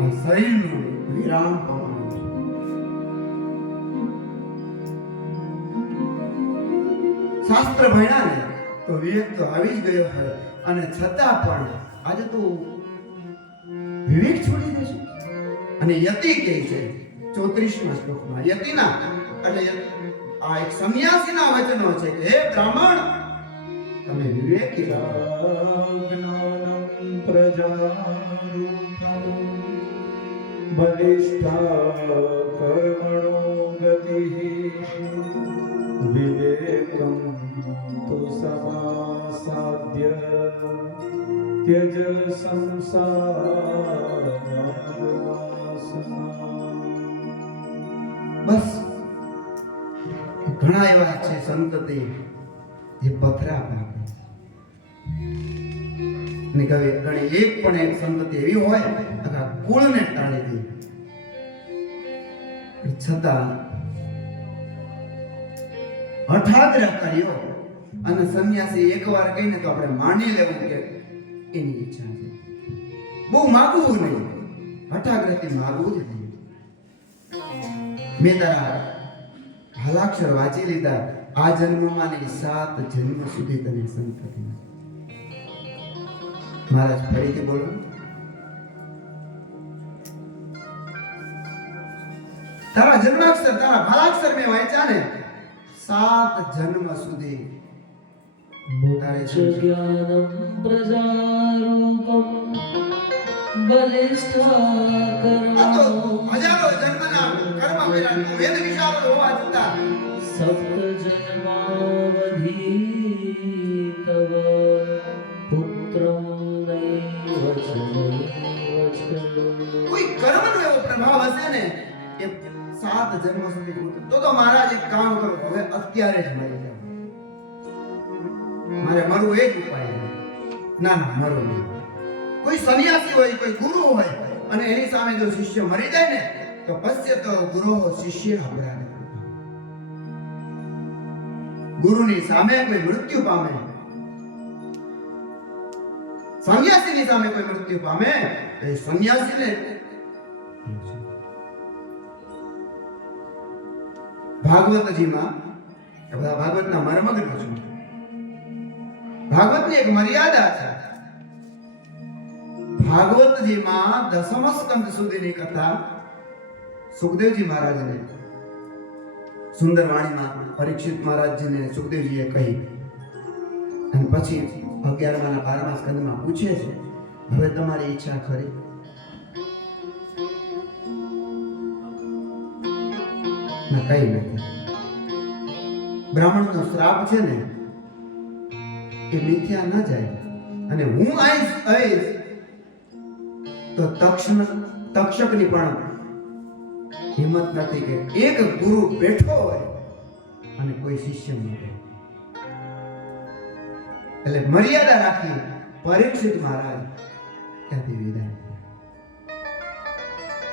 આ શરીરનું વિરામ પામવું છે. શાસ્ત્ર ભણ્યા ને તો વિવેક તો આવી જ ગયો હોય, અને છતાં પણ આજે તો વિવેક છોડી દેશે. અને યતિ કહે છે 34મા શ્લોકમાં, યતિના એટલે આ એક સંન્યાસીના વચનો છે કે હે બ્રાહ્મણ, તમે વિવેકી જ્ઞાનમ પ્રજારૂપમ બલિષ્ઠા કર્મણો ગતિઃ વિવેકમ તુ સમાસાદ્ય ત્યજ સંસારવાસના. બસ ઘણા એવા છે સંતતિ જે પથરા ભાગે ને કહે ઘણી એક પણ એક સંતતિ એવી હોય આખા કુળને ટાળી દે, છતાં હઠાગ્રહ કર્યો અને સંન્યાસી એકવાર કહીને તો આપણે માની લેવું કે એની ઈચ્છા છે. બહુ માગવું નહીં, હઠાગ્રહથી માગવું જ નહીં. મેં તારા હલાક્ષર વાંચી લીધા, આ જન્મમાં નહીં 7 જન્મ સુધી તને સંતતિ નથી. મહારાજ ફરીથી બોલો, તારા જન્માક્ષર તારા ભાલાક્ષર મેં વાંચ્યા ને 7 જન્મ સુધી તારે જ્ઞાનમ પ્રજારૂપમ બલિષ્ઠા આ તો કર્મણો હજારો જન્મના કર્મ કર્યા, વેદ વિશારદ હોવા છતાં સપ્ત જન્માવધિ તવ પુત્રમ નૈવ ચ કોઈ કર્મનો એવો પ્રભાવ હશે ને કે 7 જન્મ સુધી તો મહારાજ એક કામ કરો, હવે અત્યારે જ મરી જાઓ. મારે મરવું એ જ ઉપાય છે. ના ના મરવું નહીં. કોઈ સંન્યાસી હોય, કોઈ ગુરુ હોય અને એની સામે જો શિષ્ય મરી જાય ને તો પશ્ય તો ગુરુ શિષ્ય અપરાધ. ગુરુની સામે કોઈ મૃત્યુ પામે, સંન્યાસીની સામે કોઈ મૃત્યુ પામે તો એ સંન્યાસીને ભાગવતજીમાં બધા ભાગવતના મર્મગ્રહ છે. ભાગવતની એક મર્યાદા છે. ભાગવતજીમાં 10મ સ્કંદ સુધીની કથા સુખદેવજી મહારાજને સુંદરવાણીમાં પરીક્ષિત મહારાજજીને સુખદેવજીએ કહી, અને પછી 11મા અને 12મા સ્કંદમાં પૂછે છે, હવે તમારી ઈચ્છા ખરી? ના, કઈ નથી. બ્રાહ્મણનો શ્રાપ છે ને એ મિથ્યા ન જાય, અને હું આવીશ તો તક્ષકની પણ હિંમત નથી કે એક ગુરુ બેઠો હોય અને કોઈ શિષ્ય ન હોય. એટલે મર્યાદા રાખી પરીક્ષિત મહારાજ ત્યાંથી વિદાય.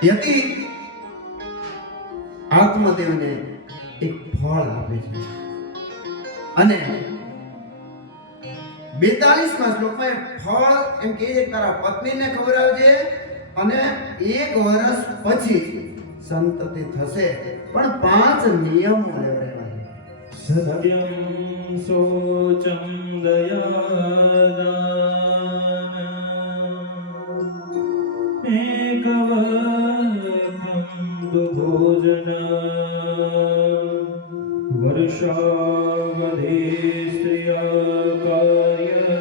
યતિ આત્મદેવને એક ફળ આપે છે, અને 42મા શ્લોકમાં ફળ એમ કહે છે, તારા પત્નીને ખવડાવજે અને 1 વર્ષ પછી સંતતિ થશે, પણ 5 નિયમો લેવડાવ્યા. સત્યમ શોચમ દયાદાન એકવક્રમ ભોજન વર્ષાવધિ સ્ત્રિયા કાર્ય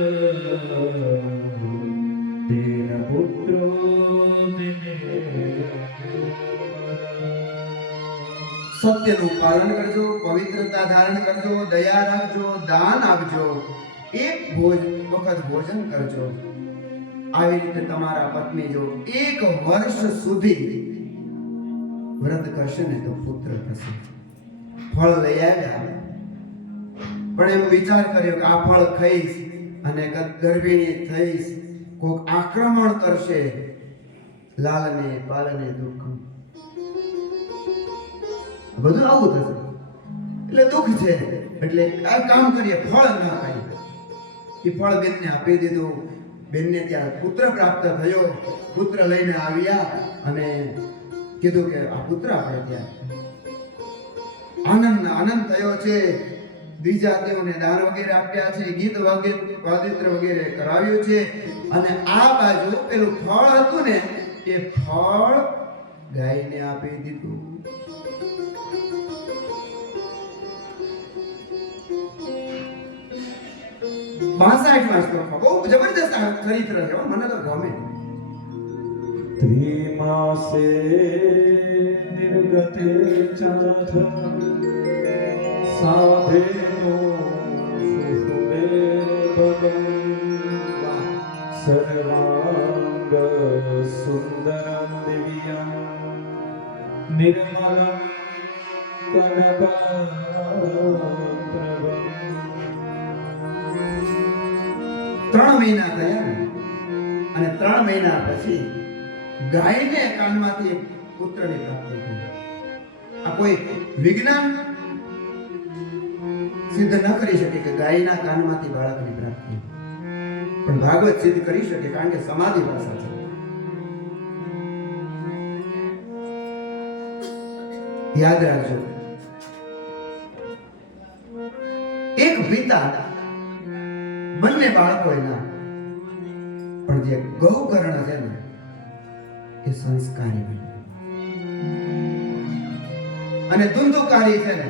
તેન પુત્રો સત્યનું પાલન કરજો, પવિત્રતા ધારણ કરજો, દયા રાખજો, દાન આપજો, એક વખત ભોજન કરજો. આવી રીતે તમારા પત્ની જો 1 વર્ષ સુધી વ્રત કરશે ને તો પુત્ર થશે. ફળ લઈ આવ્યા, પણ એમ વિચાર કર્યો કે આ ફળ ખાઈશ અને ગર્ભિણી થઈશ, કોક આક્રમણ કરશે, લાલને પાલને દુઃખ, બધું આવું થશે, એટલે દુઃખ છે, એટલે આ કામ કરીએ, ફળ ના ખાઈ. એ ફળ બેનને આપી દીધું. બેનને ત્યાં પુત્ર પ્રાપ્ત થયો. પુત્ર લઈને આવ્યા અને કીધું કે આ પુત્ર આપણે ત્યાં આનંદ થયો છે. દ્વિજાતિઓને દાન વગેરે આપ્યા છે, ગીત વગેરે વાદિત્ર વગેરે કરાવ્યું છે. અને આ બાજુ પેલું ફળ હતું ને એ ફળ ગાયને આપી દીધું. બહુ જબરદસ્ત ચરિત્ર છે, મને તો ગમે. ત્રિમાસે નિર્ગતે ચાથ સાધેનો સુષુભે ભગં સર્વાંગ સુંદરમ દિવ્યમ નિર્મલમ કનકાપ્રભમ. 3 મહિના થયા ને, અને 3 મહિના પછી ગાયને કાનમાંથી એક પુત્રની પ્રાપ્તિ થઈ. આ કોઈ વિજ્ઞાન સિદ્ધ ન કરી શકે કે ગાયના કાનમાંથી બાળકની પ્રાપ્તિ, પણ ભાગવત સિદ્ધ કરી શકે, કારણ કે સમાધિ ભાષા છે. યાદ રાખજો, એક પિતા બંને બાળકો એના, પણ જે ગૌકર્ણ છે ને એ સંસ્કારી બન્યો, અને ધુંધુકારી છે ને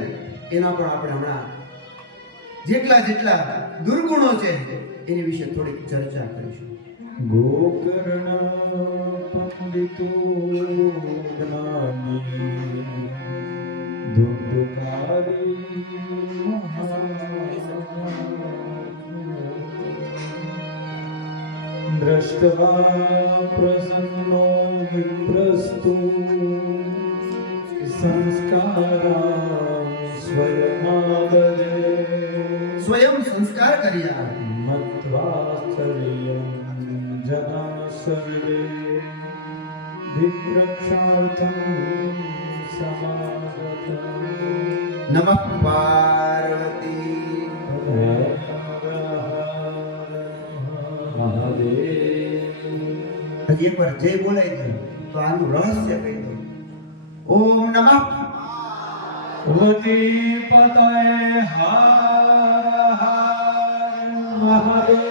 એના પણ આપણે હમણાં જેટલા દુર્ગુણો છે એની વિશે થોડીક ચર્ચા કરીશું. ગોકર્ણ પંડિતો જ્ઞાની ધુંધુકારી દ્રષ્ટવા પ્રસન્નો વિપ્રસ્તુ સંસ્કારા સ્વયં સંસ્કાર કર્યા. મત્વાશ્ચર્યં જના સર્વે વિપ્રક્ષાર્થં સમાગત. નમઃ પાર્વતી હજી એકવાર જય બોલાઈ દે તો આનું રહસ્ય કહી દઉં. ઓમ નમઃ પતય હર હર મહાદેવ.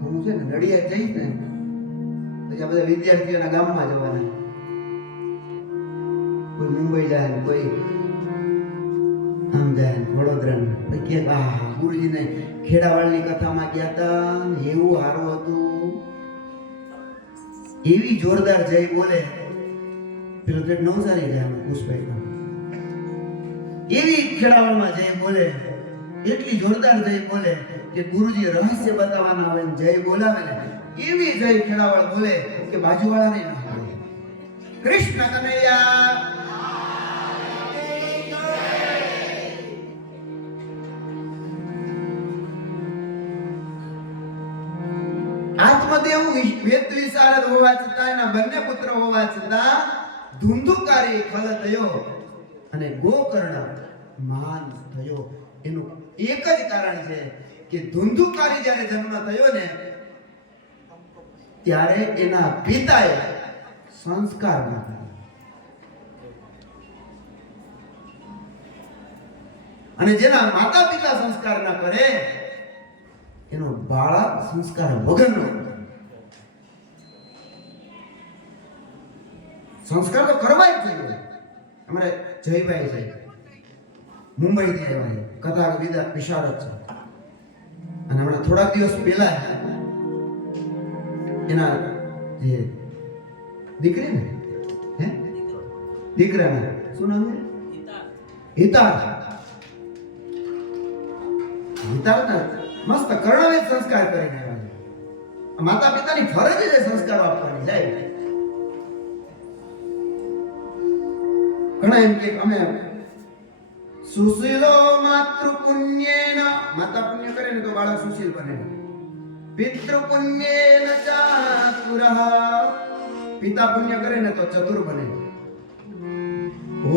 હું છે ને નડિયાદ જઈશ ને પછી આ બધા વિદ્યાર્થીઓના ગામમાં જવાના, કોઈ મુંબઈ જાય ને કોઈ આમ જાય ને વડોદરા ને, પછી કે ગુરુજીને ખેડાવાળની કથામાં ગયા હતા ને એવું સારું હતું, એવી જોરદાર જય બોલે. પેલો પેટ નવસારી જાય પુષ્પાઈ, એવી ખેડાવાળમાં જય બોલે, એટલી જોરદાર જય બોલે કે ગુરુજી રહસ્ય બતાવવાના હોય ને જય બોલાવે ને એવી જય ખેડાવાળ બોલે કે બાજુવાળાને ન બોલે. કૃષ્ણ કનૈયા. આત્મદેવ વેદ વિશારદ હોવા છતાં, એના બંને પુત્ર હોવા છતાં ધુંધુકારી ખલ થયો અને ગોકર્ણ મહાન થયો. એનું એક જ કારણ છે કે ધુંધુકારી જ્યારે જન્મ થયો ને ત્યારે એના પિતાએ સંસ્કાર ના કર્યા. અને જેના માતા પિતા સંસ્કાર ના કરે એનો બાળક સંસ્કાર વગરનો. સંસ્કાર તો કરવા જ જોઈએ. અમારે જયભાઈ છે, મુંબઈથી આવ્યા છે, કથા વિશારદ છે, અને હમણાં થોડાક દિવસ પહેલા એના જે દીકરી ને દીકરાના શું નામ છે? હિતાર્થ. મસ્ત કર્ણવેદ સંસ્કાર કરીને આવ્યા છે. માતા પિતાની ફરજ છે સંસ્કારો આપવાની. જાય ઘણા એમ કે અમે સુશીલો માતૃ પુણ્યેન, માતા પુણ્ય કરે ને તો બાળક સુશીલ બને. પિતૃ પુણ્યેન ચાતુરઃ, પિતા પુણ્ય કરે ને તો ચતુર બને.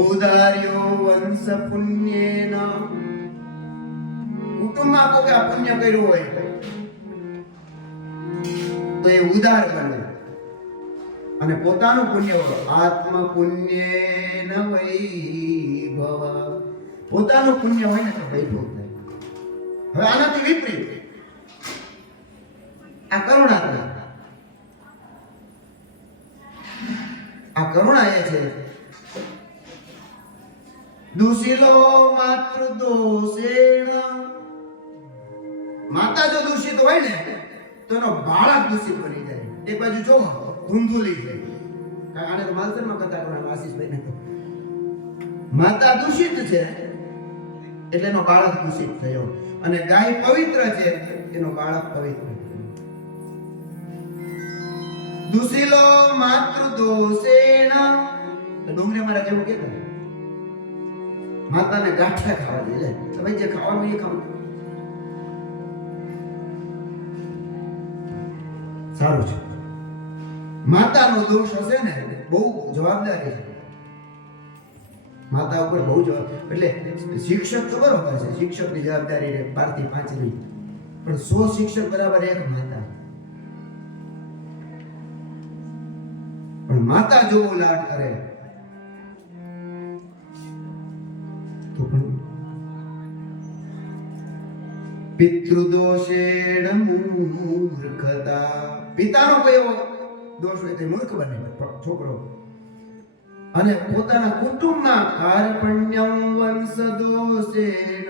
ઉદાર્યો વંશ પુણ્યેન, કુટુંબમાં કોઈ આ પુણ્ય કર્યું હોય તો એ ઉદાર બને. અને પોતાનું પુણ્ય આત્મ પુણ્યેન વૈભવ, પોતાનું પુણ્ય હોય ને તો વૈભવ થાય. હવે આનાથી વિપરીત આ કરુણા છે. આ કરુણા એ છે દુશીલો માતૃ દોષેણ, માતા જો દૂષિત હોય ને તો એનો બાળક દૂષિત બની જાય. એક બાજુ જો ધૂંધુલી છે, આને તો માલસરમાં કથા કરવાનું આશીષભાઈ ને, માતા દૂષિત છે એટલે એનો બાળક દૂષિત થયો, અને ગાય પવિત્ર છે એનો બાળક પવિત્ર થયો. દુશીલો માતૃ દોષેણ, ડુંગળી મારા જેવું કહેતા માતાને ગાંઠિયા ખાવા દે, તમે જે ખાવાનું એ ખાવ સારું છે. માતાનો દોષ હશે ને બહુ જવાબદારી છે. માતા ઉપર બહુ જવાબદારી, એટલે શિક્ષક તો બરોબર છે, શિક્ષકની જવાબદારી રે 12 થી 5 ની, પણ 100 શિક્ષક બરાબર એક માતા. પણ માતા જો લાડ કરે તો પણ પિતૃદોષેણ મૂર્ખતા, પિતાનો કોઈ એવો દોષ હોય તો મૂર્ખ બને છોકરો. અને પોતાના કુટુંબમાં કાર્પણ્યમ વંશ દોષેણ,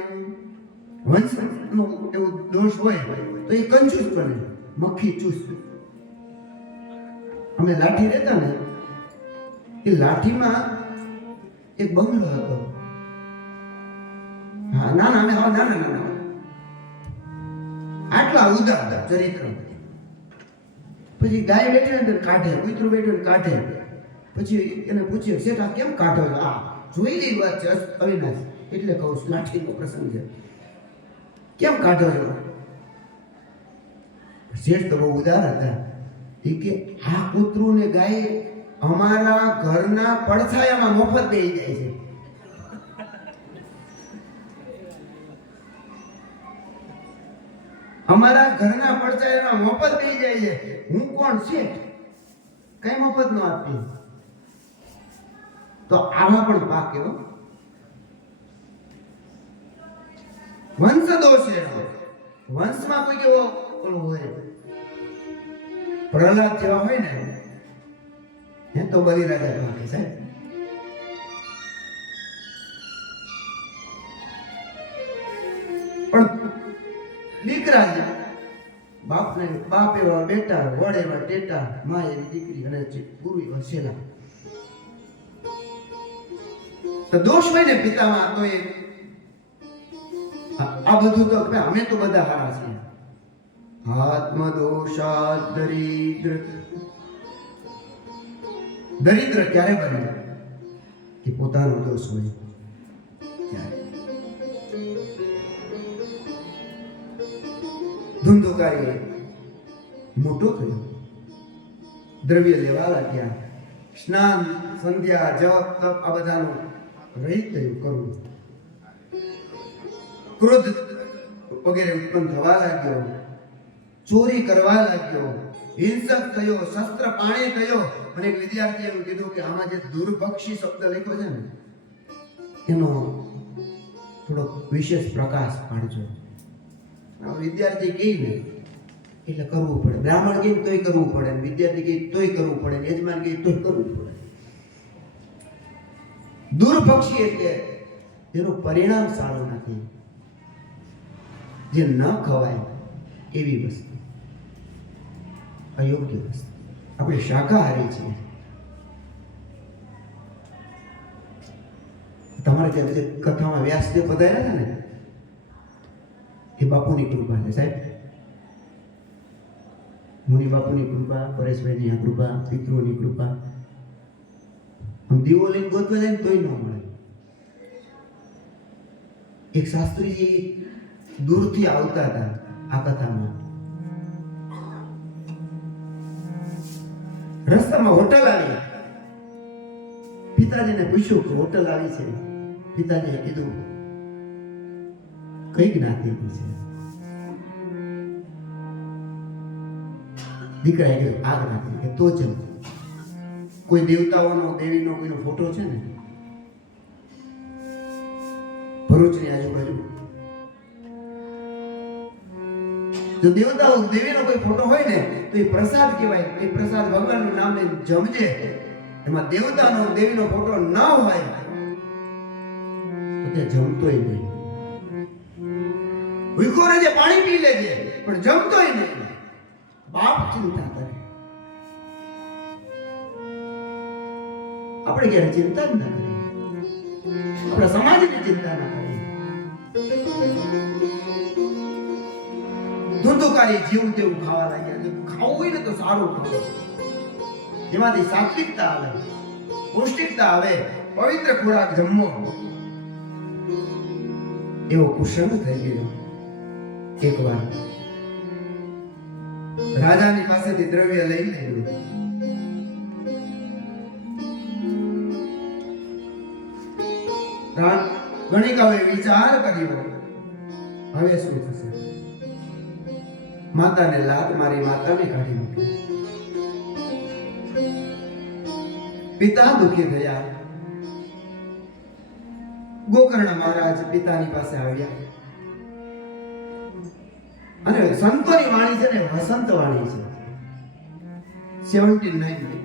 વંશનો એવો દોષ હોય તો એ કંજૂસ બને, મક્ખી ચૂસ. અમે લાઠી રહેતા ને, એ લાઠીમાં એક બંગલો હતો. હા, નાના અમે હા નાના આટલા ઉદાર ચરિત્ર. પછી ગાય બેઠી ને કાઢે, કૂતરું બેઠું ને કાઢે. પછી એને પૂછ્યું, શેઠ આ કેમ કાઢો છો? આ જોઈ લઈ વાત છે અવિનાશ, એટલે કહું લાઠીનો પ્રસંગ છે, કેમ કાઢો છો? શેઠ તો બહુ ઉદાર હતા. એ કે આ કૂતરું ને ગાય અમારા ઘરના પડછાયામાં મફત બેસી જાય છે. અમારા ઘરના પડછાયામાં મફત બેસી જાય છે. હું કોણ છે? કઈ મફત નો આપી. તો આવા પણ પાક એવો વંશ દોષ છે. વંશમાં કોઈ કેવો ઓલું હોય, પ્રહલાદ જેવા હોય ને એ તો બલિરાજા પાકે સાહેબ. પણ દીકરા છે, બાપ એવા બેટા, વડ એવા ટેટા, માં એવી દીકરી, અને પૂરી વસેલા. તો દોષ હોય ને પિતામાં તો એ આ બધું તો અમે તો બધા હારા છીએ. આત્મદોષાદ દરિદ્ર, દરિદ્ર ક્યારે બને કે પોતાનો દોષ હોય ત્યારે. ધુંધુકારી મોટો થયો, દ્રવ્ય લેવા લાગ્યા, સ્નાન સંધ્યા જપ તપ આ બધાનું રહિત થયું કરવું. ક્રોધ વગેરે ઉત્પન્ન થવા લાગ્યો, ચોરી કરવા લાગ્યો, હિંસક થયો, શસ્ત્ર પાણી થયો. મને એક વિદ્યાર્થીએ એવું કીધું કે આમાં જે દુર્ભક્ષી શબ્દ લખ્યો છે ને એનો થોડો વિશેષ પ્રકાશ પાડજો. આ વિદ્યાર્થી કહે ને એટલે કરવું પડે. બ્રાહ્મણ કહે તોય કરવું પડે, વિદ્યાર્થી કહે તોય કરવું પડે, યજમાન કહે તોય કરવું પડે. દુર્ભક્ષી એટલે એનું પરિણામ સારું નથી, જે ન ખવાય એવી વસ્તુ, અયોગ્ય વસ્તુ. આપણે શાકાહારી છીએ. તમારે ત્યાં જે કથામાં વ્યાસદેવ પધાર્યા હતા ને એ બાપુની કૃપા છે સાહેબ. મુનિ બાપુની કૃપા, પરેશભાઈની આ કૃપા, પિતૃઓની કૃપા. આમ દીવો લઈને ગોતવા જાય ને તોય ન મળે. એક શાસ્ત્રીજી દૂરથી આવતા હતા આ કથામાં. રસ્તામાં હોટલ આવી. પિતાજીને પૂછ્યું કે હોટલ આવી છે. પિતાજીએ કીધું કઈ જ્ઞાતિની છે? દીકરાએ કીધું આ જ્ઞાતિ. કે તો જ કોઈ દેવતાઓનો, દેવીનો કોઈનો ફોટો છે ને ભરૂચની આજુબાજુ? જો દેવતાઓ દેવીનો કોઈ ફોટો હોય ને તો એ પ્રસાદ કહેવાય. એ પ્રસાદ ભગવાનનું નામ લઈને જમજે. એમાં દેવતાનો દેવીનો ફોટો ન હોય તો તે જમતોય નહીં. ભૂખ્યો રહેજે, પાણી પી લેજે, પણ જમતોય નહીં. બાપ ચિંતા કરે, આપણે ક્યારે ચિંતા જ ના કરીએ. આપણા સમાજની ચિંતા ના કરીએ. ધુંધુકારી જેવું તેવું ખાવા લાગ્યા. ખાવું હોય ને તો સારું ખાવું, જેમાંથી સાત્વિકતા આવે, પૌષ્ટિકતા આવે, પવિત્ર ખોરાક જમવો. એવો કુસંગ થઈ ગયો. એકવાર રાજાની પાસેથી દ્રવ્ય લઈ લીધું. ગણિકાઓએ વિચાર કર્યો હવે શું થશે. માતાને લાત મારી, માતાને કાઢી મૂકી. પિતા દુઃખી થયા. ગોકર્ણ મહારાજ પિતાની પાસે આવ્યા. અને સંતોની વાણી છે ને વસંત વાણી છે. 79.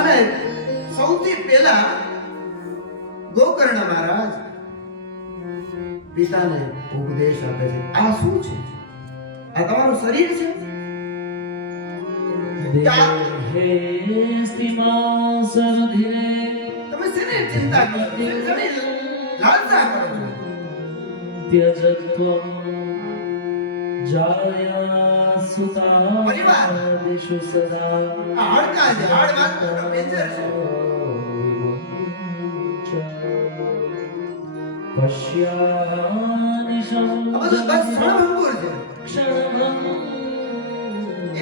અને સૌથી પહેલા ગોકર્ણ મહારાજ પિતાને ઉપદેશ આપે છે. આ શું છે? આ તમારું શરીર છે? તમે શેને ચિંતા કરો છો? શેની લાલસા કરો છો? त्यजत्वं जाया सुतादिषु सदा હાડકા છે, હાડમાં મોટો મેજર છે. પશ્યાનિશં આ બધું બસ ક્ષણભંગુર છે. ક્ષણભંગુર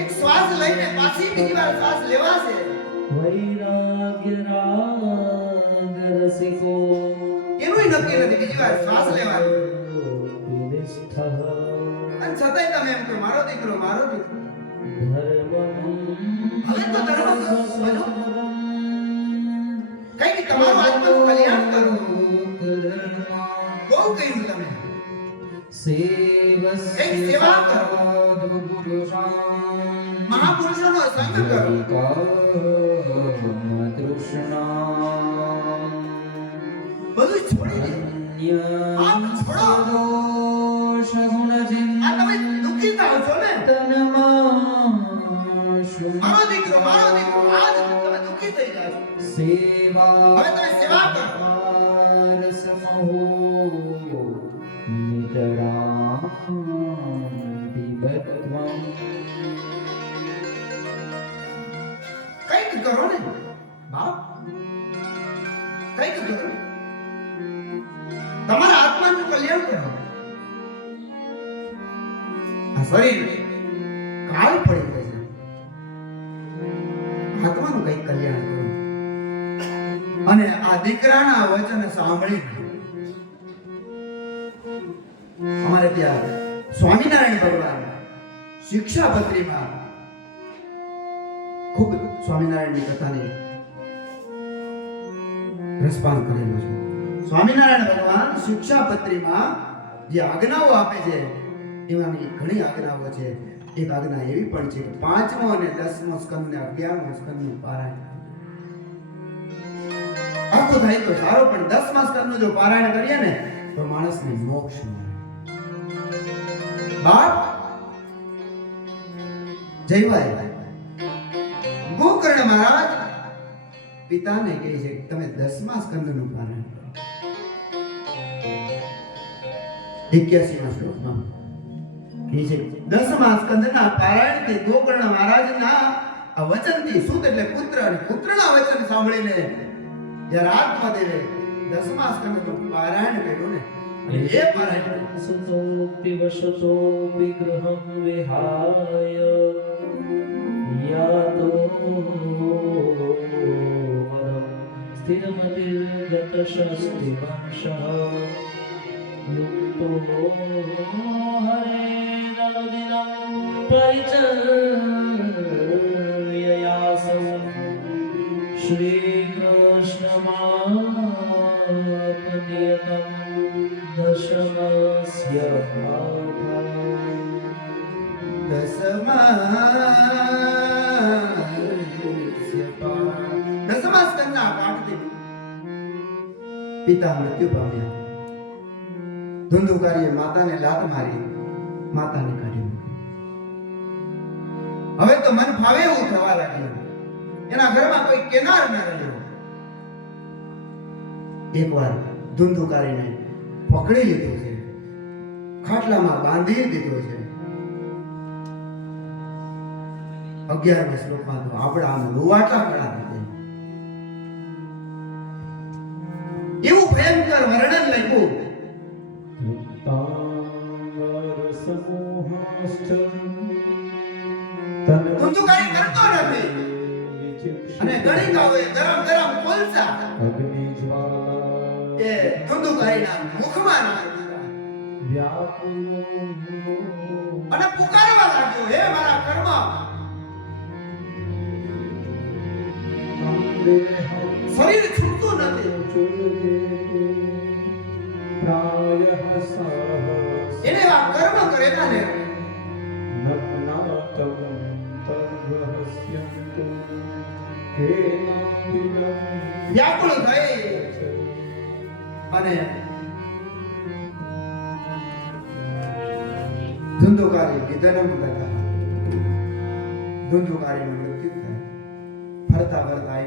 એક શ્વાસ લઈને પાછી બીજી વાર શ્વાસ લેવાશે. વૈરાગ્ય રાગ રસિકો એનું નક્કી નથી બીજી વાર શ્વાસ લેવાનો. અને છતાંય તમે એમ કહો મારો દીકરો, મારો દીકરો. હવે તો ધર્મ બનો. કઈ તમારું આત્માનું કલ્યાણ કરો. બહુ કહ્યું તમે. એક સેવા કરો, મહાપુરુષોનો સંગ કરો. બધું છોડી દે. આપ છોડો. આ તમે દુઃખી થાઓ છો ને. મારો દીકરો, મારો દીકરો. આજ તમે દુઃખી થઈ જાઓ છો. હવે તમે સેવા કરો. કંઈક કરો ને બાપ, કંઈક કરો. તમારા આત્માનું કલ્યાણ કરો. આ શરીર કાળ પડી જશે. આત્માનું કંઈક કલ્યાણ કરો. અને આ દીકરાના વચન સાંભળી અમારે ત્યાં સ્વામિનારાયણ ભગવાન શિક્ષાપત્રીમાં ખૂબ સ્વામિનારાયણની કથાને રસપાન કરેલું છે. સ્વામિનારાયણ ભગવાન શિક્ષાપત્રીમાં જે આજ્ઞાઓ આપે છે એમાંની ઘણી આજ્ઞાઓ છે. એક આજ્ઞા એવી પણ છે કે 5મો અને 10મો સ્કંદ ને 11મો સ્કંદનું પારાયણ આખું થાય તો સારો, પણ 10મા સ્કંદનું જો પારાયણ કરીએ ને તો માણસને મોક્ષ મળે. બાપ જયવાય ગોકર્ણ મહારાજ પિતાને કહે છે કે તમે 10મા સ્કંદનું પારાયણ કરો. 81મા શ્લોકમાં કહે છે 10મા સ્કંદના પારાયણથી ગોકર્ણ મહારાજના આ વચનથી સુત એટલે પુત્ર અને પુત્રના વચન સાંભળીને જ્યારે આત્મદેવે 10મા સ્કંદનું પારાયણ કર્યું ને, અને એ પારાયણ સુતોપી વશતો વિગ્રહં વિહાય યાતો વરમ સ્થિરમતિર્ગત ષષ્ટિવંશઃ યુક્તો હરેરનુદિनं પરિચર્યયાસં શ્રીકૃષ્ણમાપનિયતં દશમસ્ય દસમા સ્કંદના પાઠથી પિતા મૃત્યુ પામ્યા. ધુંધુકારીએ માતાને લાત મારી, માતાને કાઢી મૂકી. હવે તો મન ફાવે એવું થવા લાગ્યું. એના ઘરમાં કોઈ કેનાર ન રહ્યો. એકવાર ધુંધુકારીને પકડી લીધો છે, ખાટલામાં બાંધી દીધો છે. 11મા શ્લોકમાં તો આપણા આમ રૂવાટા ખડા થઈ જાય એવું ભયંકર વર્ણન લખ્યું. ધુંધુકારી કરતો નથી અને ગણિકાઓએ ગરમ ગરમ કોલસા એ ધુંધુકારીના મુખમાં નાખ્યા અને પુકારવા લાગ્યો, હે મારા કર્મ, શરીર છૂટતું નથી. એને આ કર્મ કરેલા ને વ્યાકુળ થઈ અને ધુંધુકારી નિધનમ ગતા. ધુંધુકારીનું મૃત્યુ થાય. ફરતા ફરતા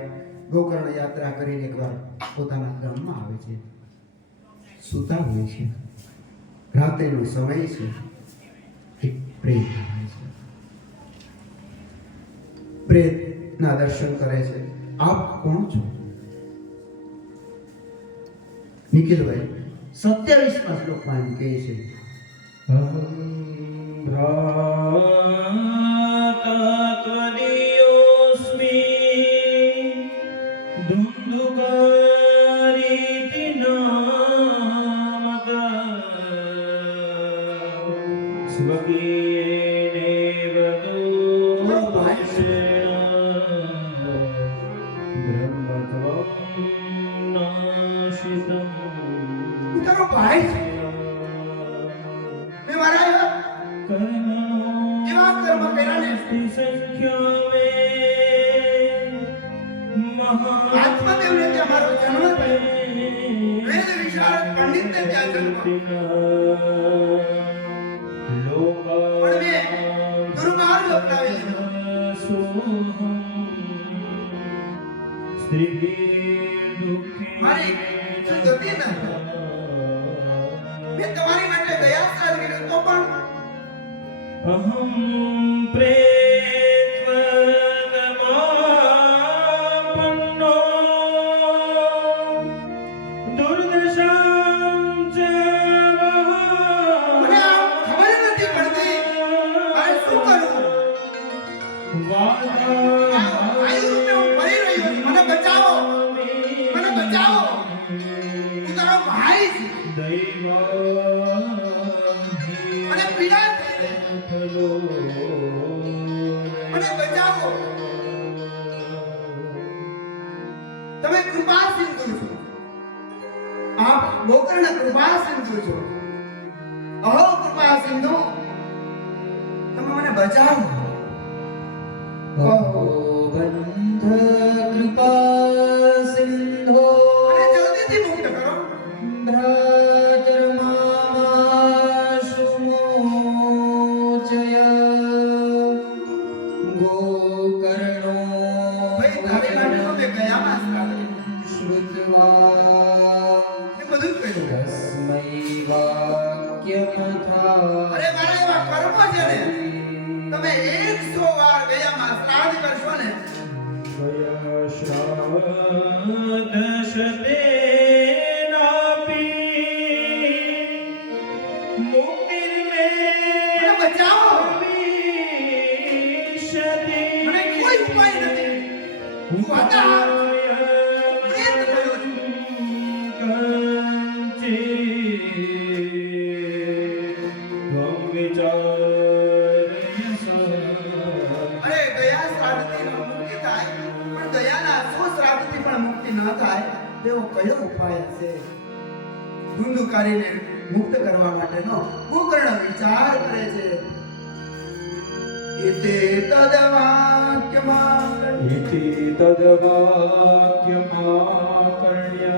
ગોકર્ણ યાત્રા કરીને એકવાર પોતાના ગામમાં આવે છે. સૂતા હોય છે, રાત્રિનો સમય છે. એક પ્રેત આવે છે, પ્રેતના દર્શન કરે છે. આપ કોણ છો? નિખિલભાઈ 27મા શ્લોકમાં એમ કહે છે, ભ્રાતાત્વદીયોસ્મિ ધુંધુકારીતિ નામક સ્વકીયેનેવ બ્રહ્મત્વં નાશિતં. તારો ભાઈ છે. મેં મારા જેવા કર્મ કર્યા ને આત્મદેવને ત્યાં મારો જન્મ થયો. વેદ વિશારદ પંડિતને ત્યાં જન્મ. પણ મેં દુર્માર્ગ અપનાવી લીધો. મારી શું ગતિ ન હતી. મેં તમારી માટે દયાસ્ત્રાલ કર્યો તો પણ અહમ પ્રેત્વગમાપન્નો દુર્દશાં ચ મને આ ખબર નથી પડતી મારે શું કરવું. આયુ રૂપે હું ફરી રહ્યો છું. મને બચાવો, મને બચાવો. હું તારો ભાઈ છું. મને પીડા થઈ. મને બચાવો. તમે કૃપા સિંધુ છો. આપ ગોકર્ણ કૃપા સિંધુ છો. અહો કૃપા સિંધુ, તમે મને બચાવો. અહો બંધ કૃપા સિંધો મને જલ્દીથી મુક્ત કરો. ભ્રાતર્માશુ મોચય ગોકર્ણો ભાઈ તારી માટે તો મેં ગયામાં શ્રાદ્ધ શ્રુત્વા એ બધું જ કહ્યું. તસ્મૈ વાક્યમથા અરે મારા એવા કર્મ છે ને, તમે 100 વાર ગયામાં શ્રાદ્ધ કરશો ને, મને બચાવો. મને કોઈ ઉપાય નથી. હું હતાશ, પ્રેત થયો છું. અરે ગયા શ્રાદ્ધથી મુક્તિ થાય, પણ ગયાના 100 શ્રાદ્ધથી પણ મુક્તિ ન થાય તેવો કયો ઉપાય હશે? ધુંધુકારીને મુક્ત કરવા માટેનો ગોકર્ણ વિચાર કરે છે. એતે તદવાક્યમાં ઇતિ તદ્વાક્યમાકર્ણ્ય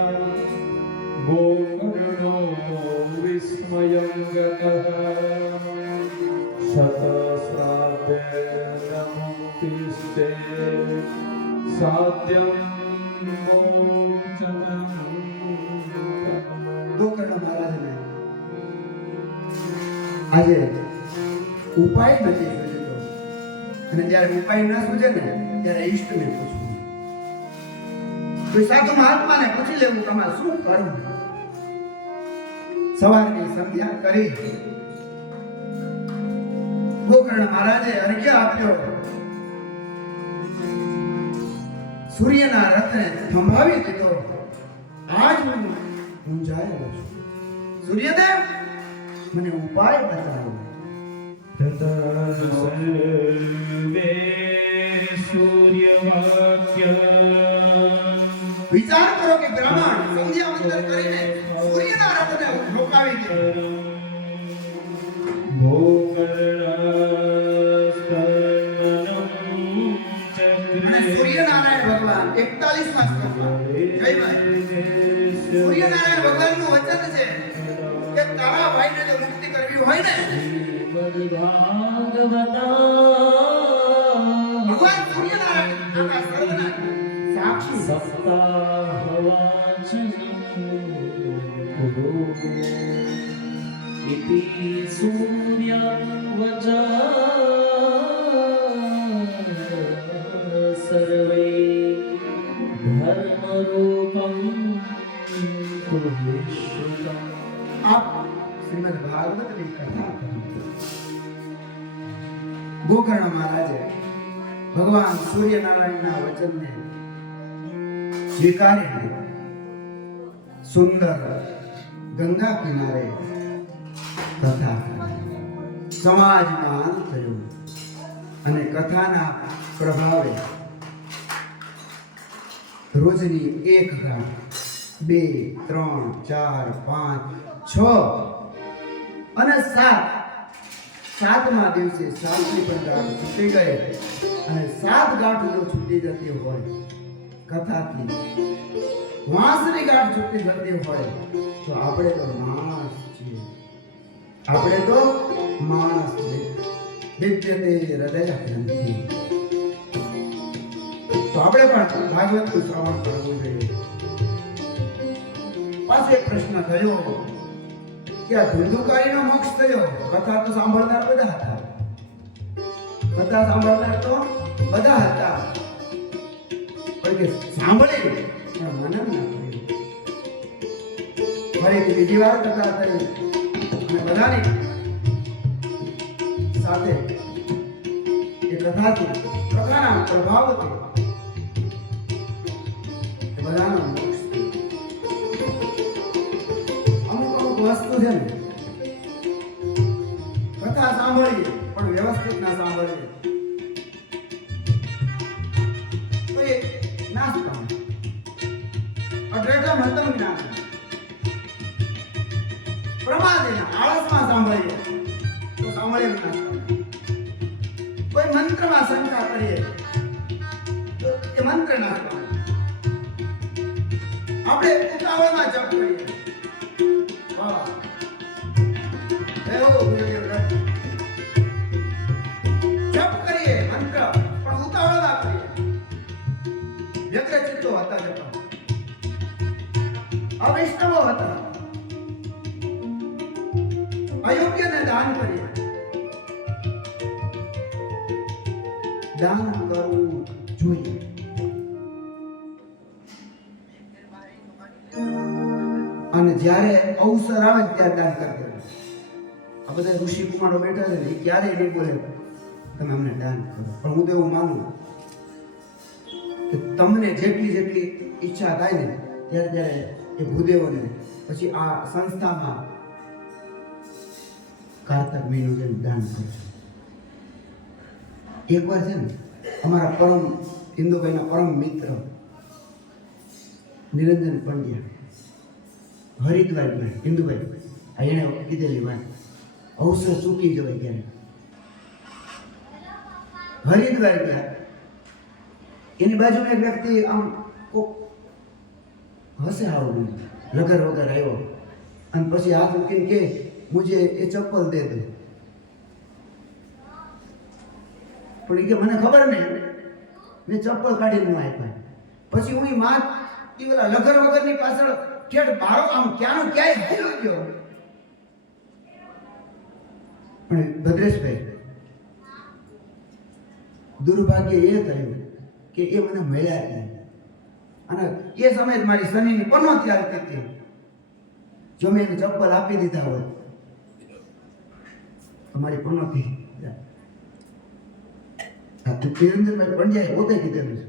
ગોકર્ણો વિસ્મયં ગતઃ શતશ્રાદ્ધેન મુક્તિસ્તે સાધ્યં મોક્ષદં. ગોકર્ણ મહારાજને આજે ઉપાય નથી સૂઝતો, અને જ્યારે ઉપાય ન સૂઝે ને ત્યારે ઈષ્ટને પૂછવું. કોઈ સાધુ મહાત્માને પૂછી લેવું કે આમાં શું કરવું. સવારની સંધ્યા કરી ગોકર્ણ મહારાજે અર્ઘ્ય આપ્યો. સૂર્યના રથને થંભાવી દીધો. આજ હું મૂંઝાયેલો છું. સૂર્યદેવ, મને ઉપાય બતાવો. વિચાર કરો કે બ્રાહ્મણ સંધ્યા વંદન કરીને સૂર્યના રથને રોકાવી દે. અને સૂર્યનારાયણ ભગવાન 41મા શ્લોકમાં, જય ભાઈ, સૂર્યનારાયણ ભગવાનનું વચન છે કે તારા ભાઈને જો મુક્તિ કરવી હોય ને, ભગવાન સૂર્યનારાયણ આખા સર્વના સાક્ષી ઇતિ સૂર્યં વચઃ સર્વે ધર્મરૂપં પુરુષોત્તમ. આપ શ્રીમદ ભાગવતની કથા કરો. ગોકર્ણ મહારાજે ભગવાન સૂર્યનારાયણના વચનને સ્વીકારી સુંદર ગંગા કિનારે કથા સમાજમાં અંત થયો, અને કથાના પ્રભાવે રોજની 1 ઘાટ 2 3 4 5 6 અને 7મા દિવસે 7મી પણ ગાંઠ છૂટી ગઈ, અને 7 ગાંઠ જો છૂટી જતી હોય કથાથી, વાંસની ગાંઠ છૂટી જતી હોય તો આપણે તો માણસ છીએ. આપણે તો માણસ છીએ. વિદ્યતે હૃદય ગ્રંથિ. તો આપણે પણ ભાગવતનું શ્રવણ કરવું જોઈએ. પાછો એક પ્રશ્ન થયો કે આ ધુંધુકારીનો મોક્ષ થયો. કથા તો સાંભળનાર બધા હતા. કથા સાંભળનાર તો બધા હતા, પણ કે સાંભળી પણ મનન ના કર્યું. ફરીથી બીજી વાર કથા થઈ, અને બધાની સાથે એ કથાના પ્રભાવથી બધાનો મોક્ષ થયો. અમુક વસ્તુ છે ને, કથા સાંભળીએ પણ વ્યવસ્થિત ના સાંભળીએ તો એ નાશ પામે. અઢળકમ હતમ જ્ઞાન પ્રમાદેના આળસમાં સાંભળીએ તો સાંભળે નાશ પામે. કોઈ મંત્રમાં શંકા કરીએ તો એ મંત્ર નાશ પામે. આપણે ઉતાવળમાં જપ કરીએ વાહ એવો ગુરુદેવ રથ. જપ કરીએ મંત્ર પણ ઉતાવળમાં કરીએ. વ્યગ્ર ચિત્તો હતા જપા, અવૈષ્ણવો હતા, અયોગ્યને દાન કરીએ. દાન કરવું જોઈએ. અને જ્યારે અવસર આવે ત્યારે દાન કરી દેવું. આ બધા ઋષિ કુમારો બેઠા છે ને એ ક્યારેય નહીં બોલે તમે અમને દાન કરો. પણ હું તો એવું માનું કે તમને જેટલી જેટલી ઈચ્છા થાય ને ત્યારે ત્યારે એ ભૂદેવોને પછી આ સંસ્થામાં કારતક મહિનો જેમ દાન કરો. એકવાર છે ને અમારા પરમ ઇન્દુભાઈના પરમ મિત્ર નિરંજન પંડ્યા હરિદ્વાર ગયા. ઇન્દુભાઈ આ એને કીધેલી વાત અવસર ચૂકી જવાય ક્યારે. હરિદ્વાર ગયા. એની બાજુમાં એક વ્યક્તિ આમ કોક હસે આવું લગર વગર આવ્યો અને પછી હાથ મૂકીને કે મુજે એ ચપ્પલ દે દો. પણ એ કે મને ખબર નહીં, મેં ચપ્પલ કાઢીને હું આપ્યા. પછી હું માં એ પેલા લગર વગરની પાછળ ઠેઠ મારો આમ ક્યાંનો ક્યાંય હાલ્યો ગયો. પણ ભદ્રેશભાઈ દુર્ભાગ્ય એ થયું કે એ મને મળ્યા નહીં. અને એ સમયે મારી શનિની પનોતી આવતી હતી. જો મેં એને ચપ્પલ આપી દીધા હોય તો મારી પનોતી. નિરંજનભાઈ પંડ્યાએ પોતે કીધેલું છે.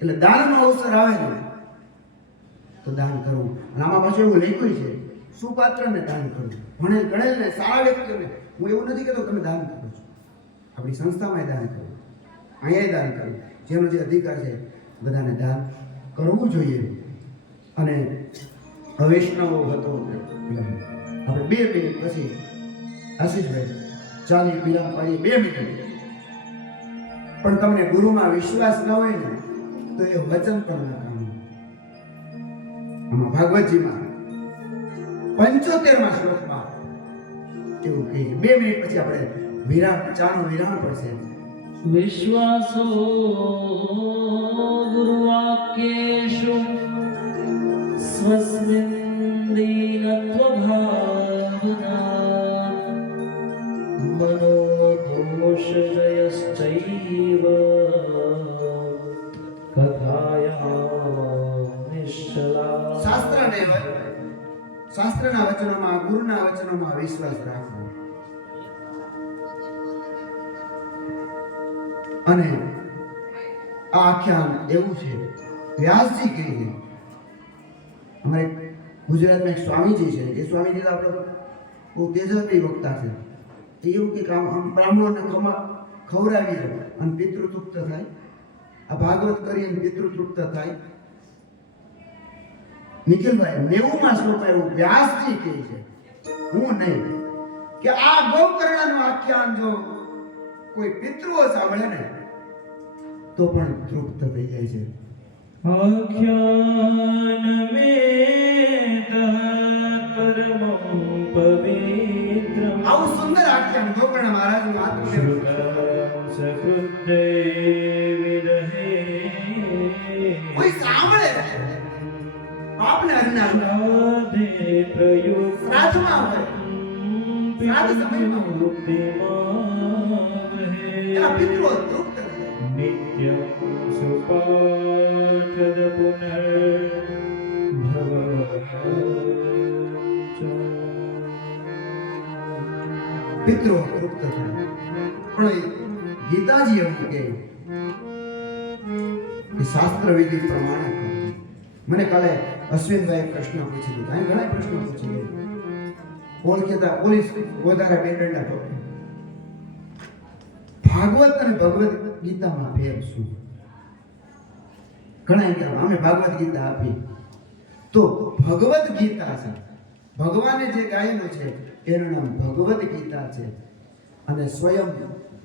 એટલે દાનનો અવસર આવે ને તો દાન કરવું. અને આમાં પાછું એવું લખ્યું છે સુપાત્રને દાન કરવું. ભણેલ ગણેલને સારા વ્યક્તિઓને હું એવું નથી કહેતો તમે દાન કરો છો. આપણી સંસ્થામાં દાન કરવું, અહીંયા દાન કરવું, જેનો જે અધિકાર છે બધાને દાન કરવું જોઈએ. અને વૈષ્ણવો હતો આપણે 2 મિનિટ પછી આશીષભાઈ ચાલી વિરામ પાડીએ 2 મિનિટ. પણ તમને ગુરુમાં વિશ્વાસ ન હોય ને તો એ વચન પણ ના કામ. આમાં ભાગવતજીમાં 75માં શ્લોકમાં એવું કહે છે. 2 મિનિટ પછી આપણે વિરામ, ચાનો વિરામ પડશે. વિશ્વાસો ગુરુવાક્યેષુ સ્વસ્મિન દીનત્વભાવના મનોદોષજયશ્ચૈવ કથાયા નિશ્ચલા. શાસ્ત્રના વચનોમાં, ગુરુના વચનોમાં વિશ્વાસ રાખવો. અને આ આખ્યાન એવું છે વ્યાસજી કહે છે. અમારે ગુજરાતમાં એક સ્વામીજી છે. એ સ્વામીજી આપણે બહુ તેજસ્વી વક્તા છે. એવું કે આમ બ્રાહ્મણોને ખવડાવી દો અને પિતૃ તૃપ્ત થાય. આ ભાગવત કરીને પિતૃ તૃપ્ત થાય. નિખિલભાઈ 90માં શ્લોક એવું વ્યાસજી કહે છે, હું નહીં, કે આ ગોકર્ણનું આખ્યાન જો કોઈ પિતૃઓ સાંભળે ને તો પણ તૃપ્ત થઈ જાય છે. આખ્યાન મેં પરમં પવિત્રમ. આવું સુંદર આખ્યાન ગોકર્ણ મહારાજનું આત્મદેવ કોઈ સાંભળે આપને હરિનામ શ્રાદ્ધમાં હોય, શ્રાદ્ધ સમયમાં એના પિતૃઓ તૃપ્ત થાય. નિત્યં સુપાઠદ પિતૃઓ તૃપ્ત થાય. પણ ગીતાજી એવું કહે કે શાસ્ત્ર વિધિ પ્રમાણે કરો. મને કાલે અશ્વિનભાઈ પ્રશ્ન પૂછી દીધા. અહીં ઘણા પ્રશ્નો પૂછી ગયા. ઓળખેતા પોલીસ વધારે બે દંડા ઠોકે. ભાગવત અને ભગવદ ગીતામાં ફેર શું? ઘણા કે અમે ભાગવત ગીતા આપી, તો ભગવદ ગીતા છે, ભગવાને જે ગાયેલું છે એનું નામ ભગવદ ગીતા છે, અને સ્વયં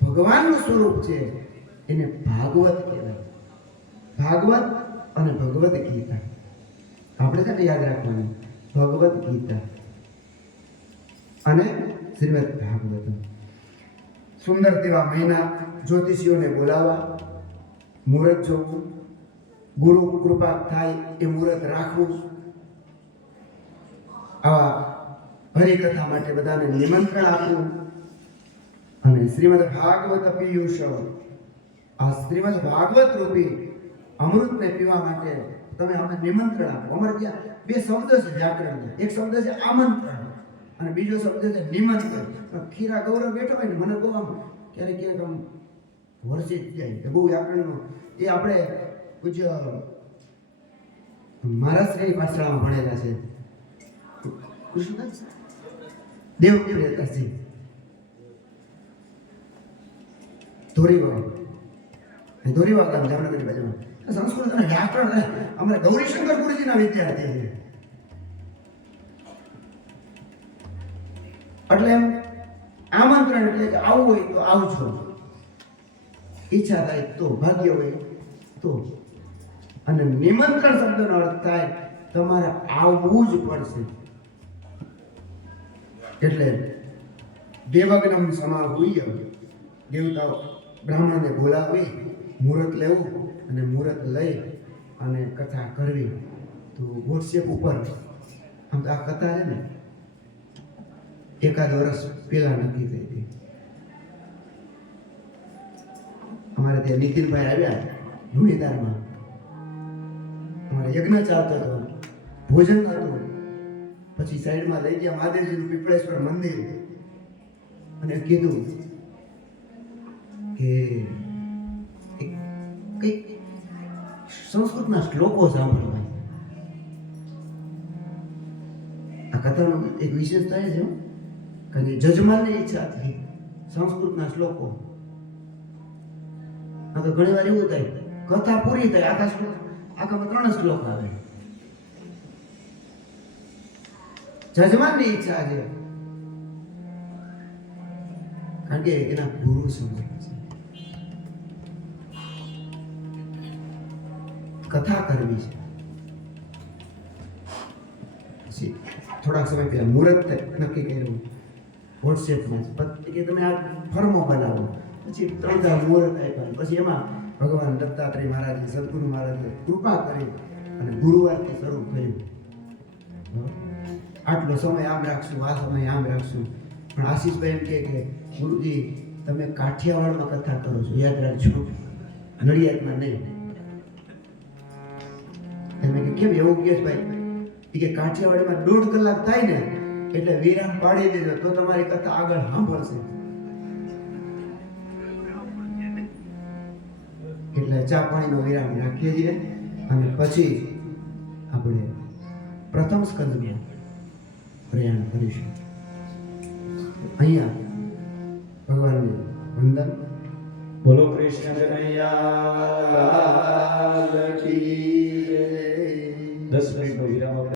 ભગવાનનું સ્વરૂપ છે એને ભાગવત કહેવાય. ભાગવત અને ભગવદ ગીતા આપણે છે ને યાદ રાખવાનું, ભગવદ ગીતા અને શ્રીમદ ભાગવત. સુંદર તેવા મહિના જ્યોતિષીઓને બોલાવવા, મુહૂર્ત જોવું, ગુરુ કૃપા થાય એ મુહૂર્ત રાખવું, આવા હરિકથા માટે બધાને નિમંત્રણ આપવું, અને શ્રીમદ ભાગવત પીયુષ, આ શ્રીમદ ભાગવત રૂપી અમૃતને પીવા માટે તમે અમને નિમંત્રણ આપો. અમારે ત્યાં બે શબ્દ છે વ્યાકરણના, એક શબ્દ છે આમંત્રણ અને બીજો શબ્દ છે નિમંત્રણ. ખીરા ગૌરવ બેઠો હોય ને મને બહુ આમ ક્યારેક ક્યારેક આમ વર્ષિત જાય કે બહુ વ્યાકરણનું એ આપણે પૂજ્ય મહારાજશ્રી પાછળમાં ભણેલા છે, કૃષ્ણદાસ દેવકી રહેતા છે, ધોરીવા ગામ જામનગરની બાજુમાં. સંસ્કૃત અને વ્યાકરણ અમારા ગૌરીશંકર ગુરુજીના વિદ્યાર્થી છે. એટલે એમ આમંત્રણ એટલે કે આવું હોય તો આવજો, ઈચ્છા થાય તો, ભાગ્ય હોય તો. અને નિમંત્રણ શબ્દનો અર્થ થાય તમારે આવવું જ પડશે. એટલે દેવગ્નમ સમાહૂય, દેવતાઓ બ્રાહ્મણને બોલાવી, મુહૂર્ત લેવું અને મુહૂર્ત લઈ અને કથા કરવી. તો વોટ્સએપ ઉપર આમ તો આ કથા છે ને એકાદ વર્ષ પહેલા નક્કી થઈ હતી. અમારે ત્યાં નીતિનભાઈ આવ્યા લુણીદારમાં, અમારે યજ્ઞ ચાલતો હતો, ભોજન હતું, પછી સાઈડમાં લઈ ગયા મહાદેવજીનું પીપળેશ્વર મંદિર અને કીધું કે કંઈક સંસ્કૃતના શ્લોકો સાંભળવા. આ કથાનો એક વિશેષતા એ છે કારણ કે જજમાનની ઈચ્છા થઈ સંસ્કૃતના શ્લોકો. તો ઘણી વાર એવું થાય કથા પૂરી થાય આખામાં 3 શ્લોક આવે. જજમાનની ઈચ્છા છે કારણ કે એના ગુરુ સમજે છે. કથા કરવી છે. પછી થોડાક સમય પહેલા મુહૂર્ત નક્કી કર્યું વોટ્સએપમાં, પછી કે તમે આ ફર્મો બનાવો. પછી 3-4 મુહૂર્ત આપ્યા. પછી એમાં ભગવાન દત્તાત્રેય મહારાજે, સદગુરુ મહારાજે કૃપા કરી અને ગુરુવારથી શરૂ કર્યું. આટલો સમય આમ રાખશું, આ સમય આમ રાખશું. પણ આશીષભાઈ એમ કે ગુરુજી તમે કાઠિયાવાડમાં કથા કરો છો, યાદ રાખજો, નડિયાદમાં નહીં. એમ કે કેમ એવું કે ભાઈ? એ કે કાઠિયાવાડીમાં 1.5 કલાક થાય ને એટલે વિરામ પાડી દેજો તો તમારી કથા આગળ સાંભળશે. એટલે ચા પાણીનો વિરામ રાખીએ છીએ અને પછી આપણે પ્રથમ સ્કંદમાં પ્રયાણ કરીશું. અહીંયા ભગવાનને વંદન. બોલો કૃષ્ણ કનૈયા કી જય. 10 મિનિટનો વિરામ.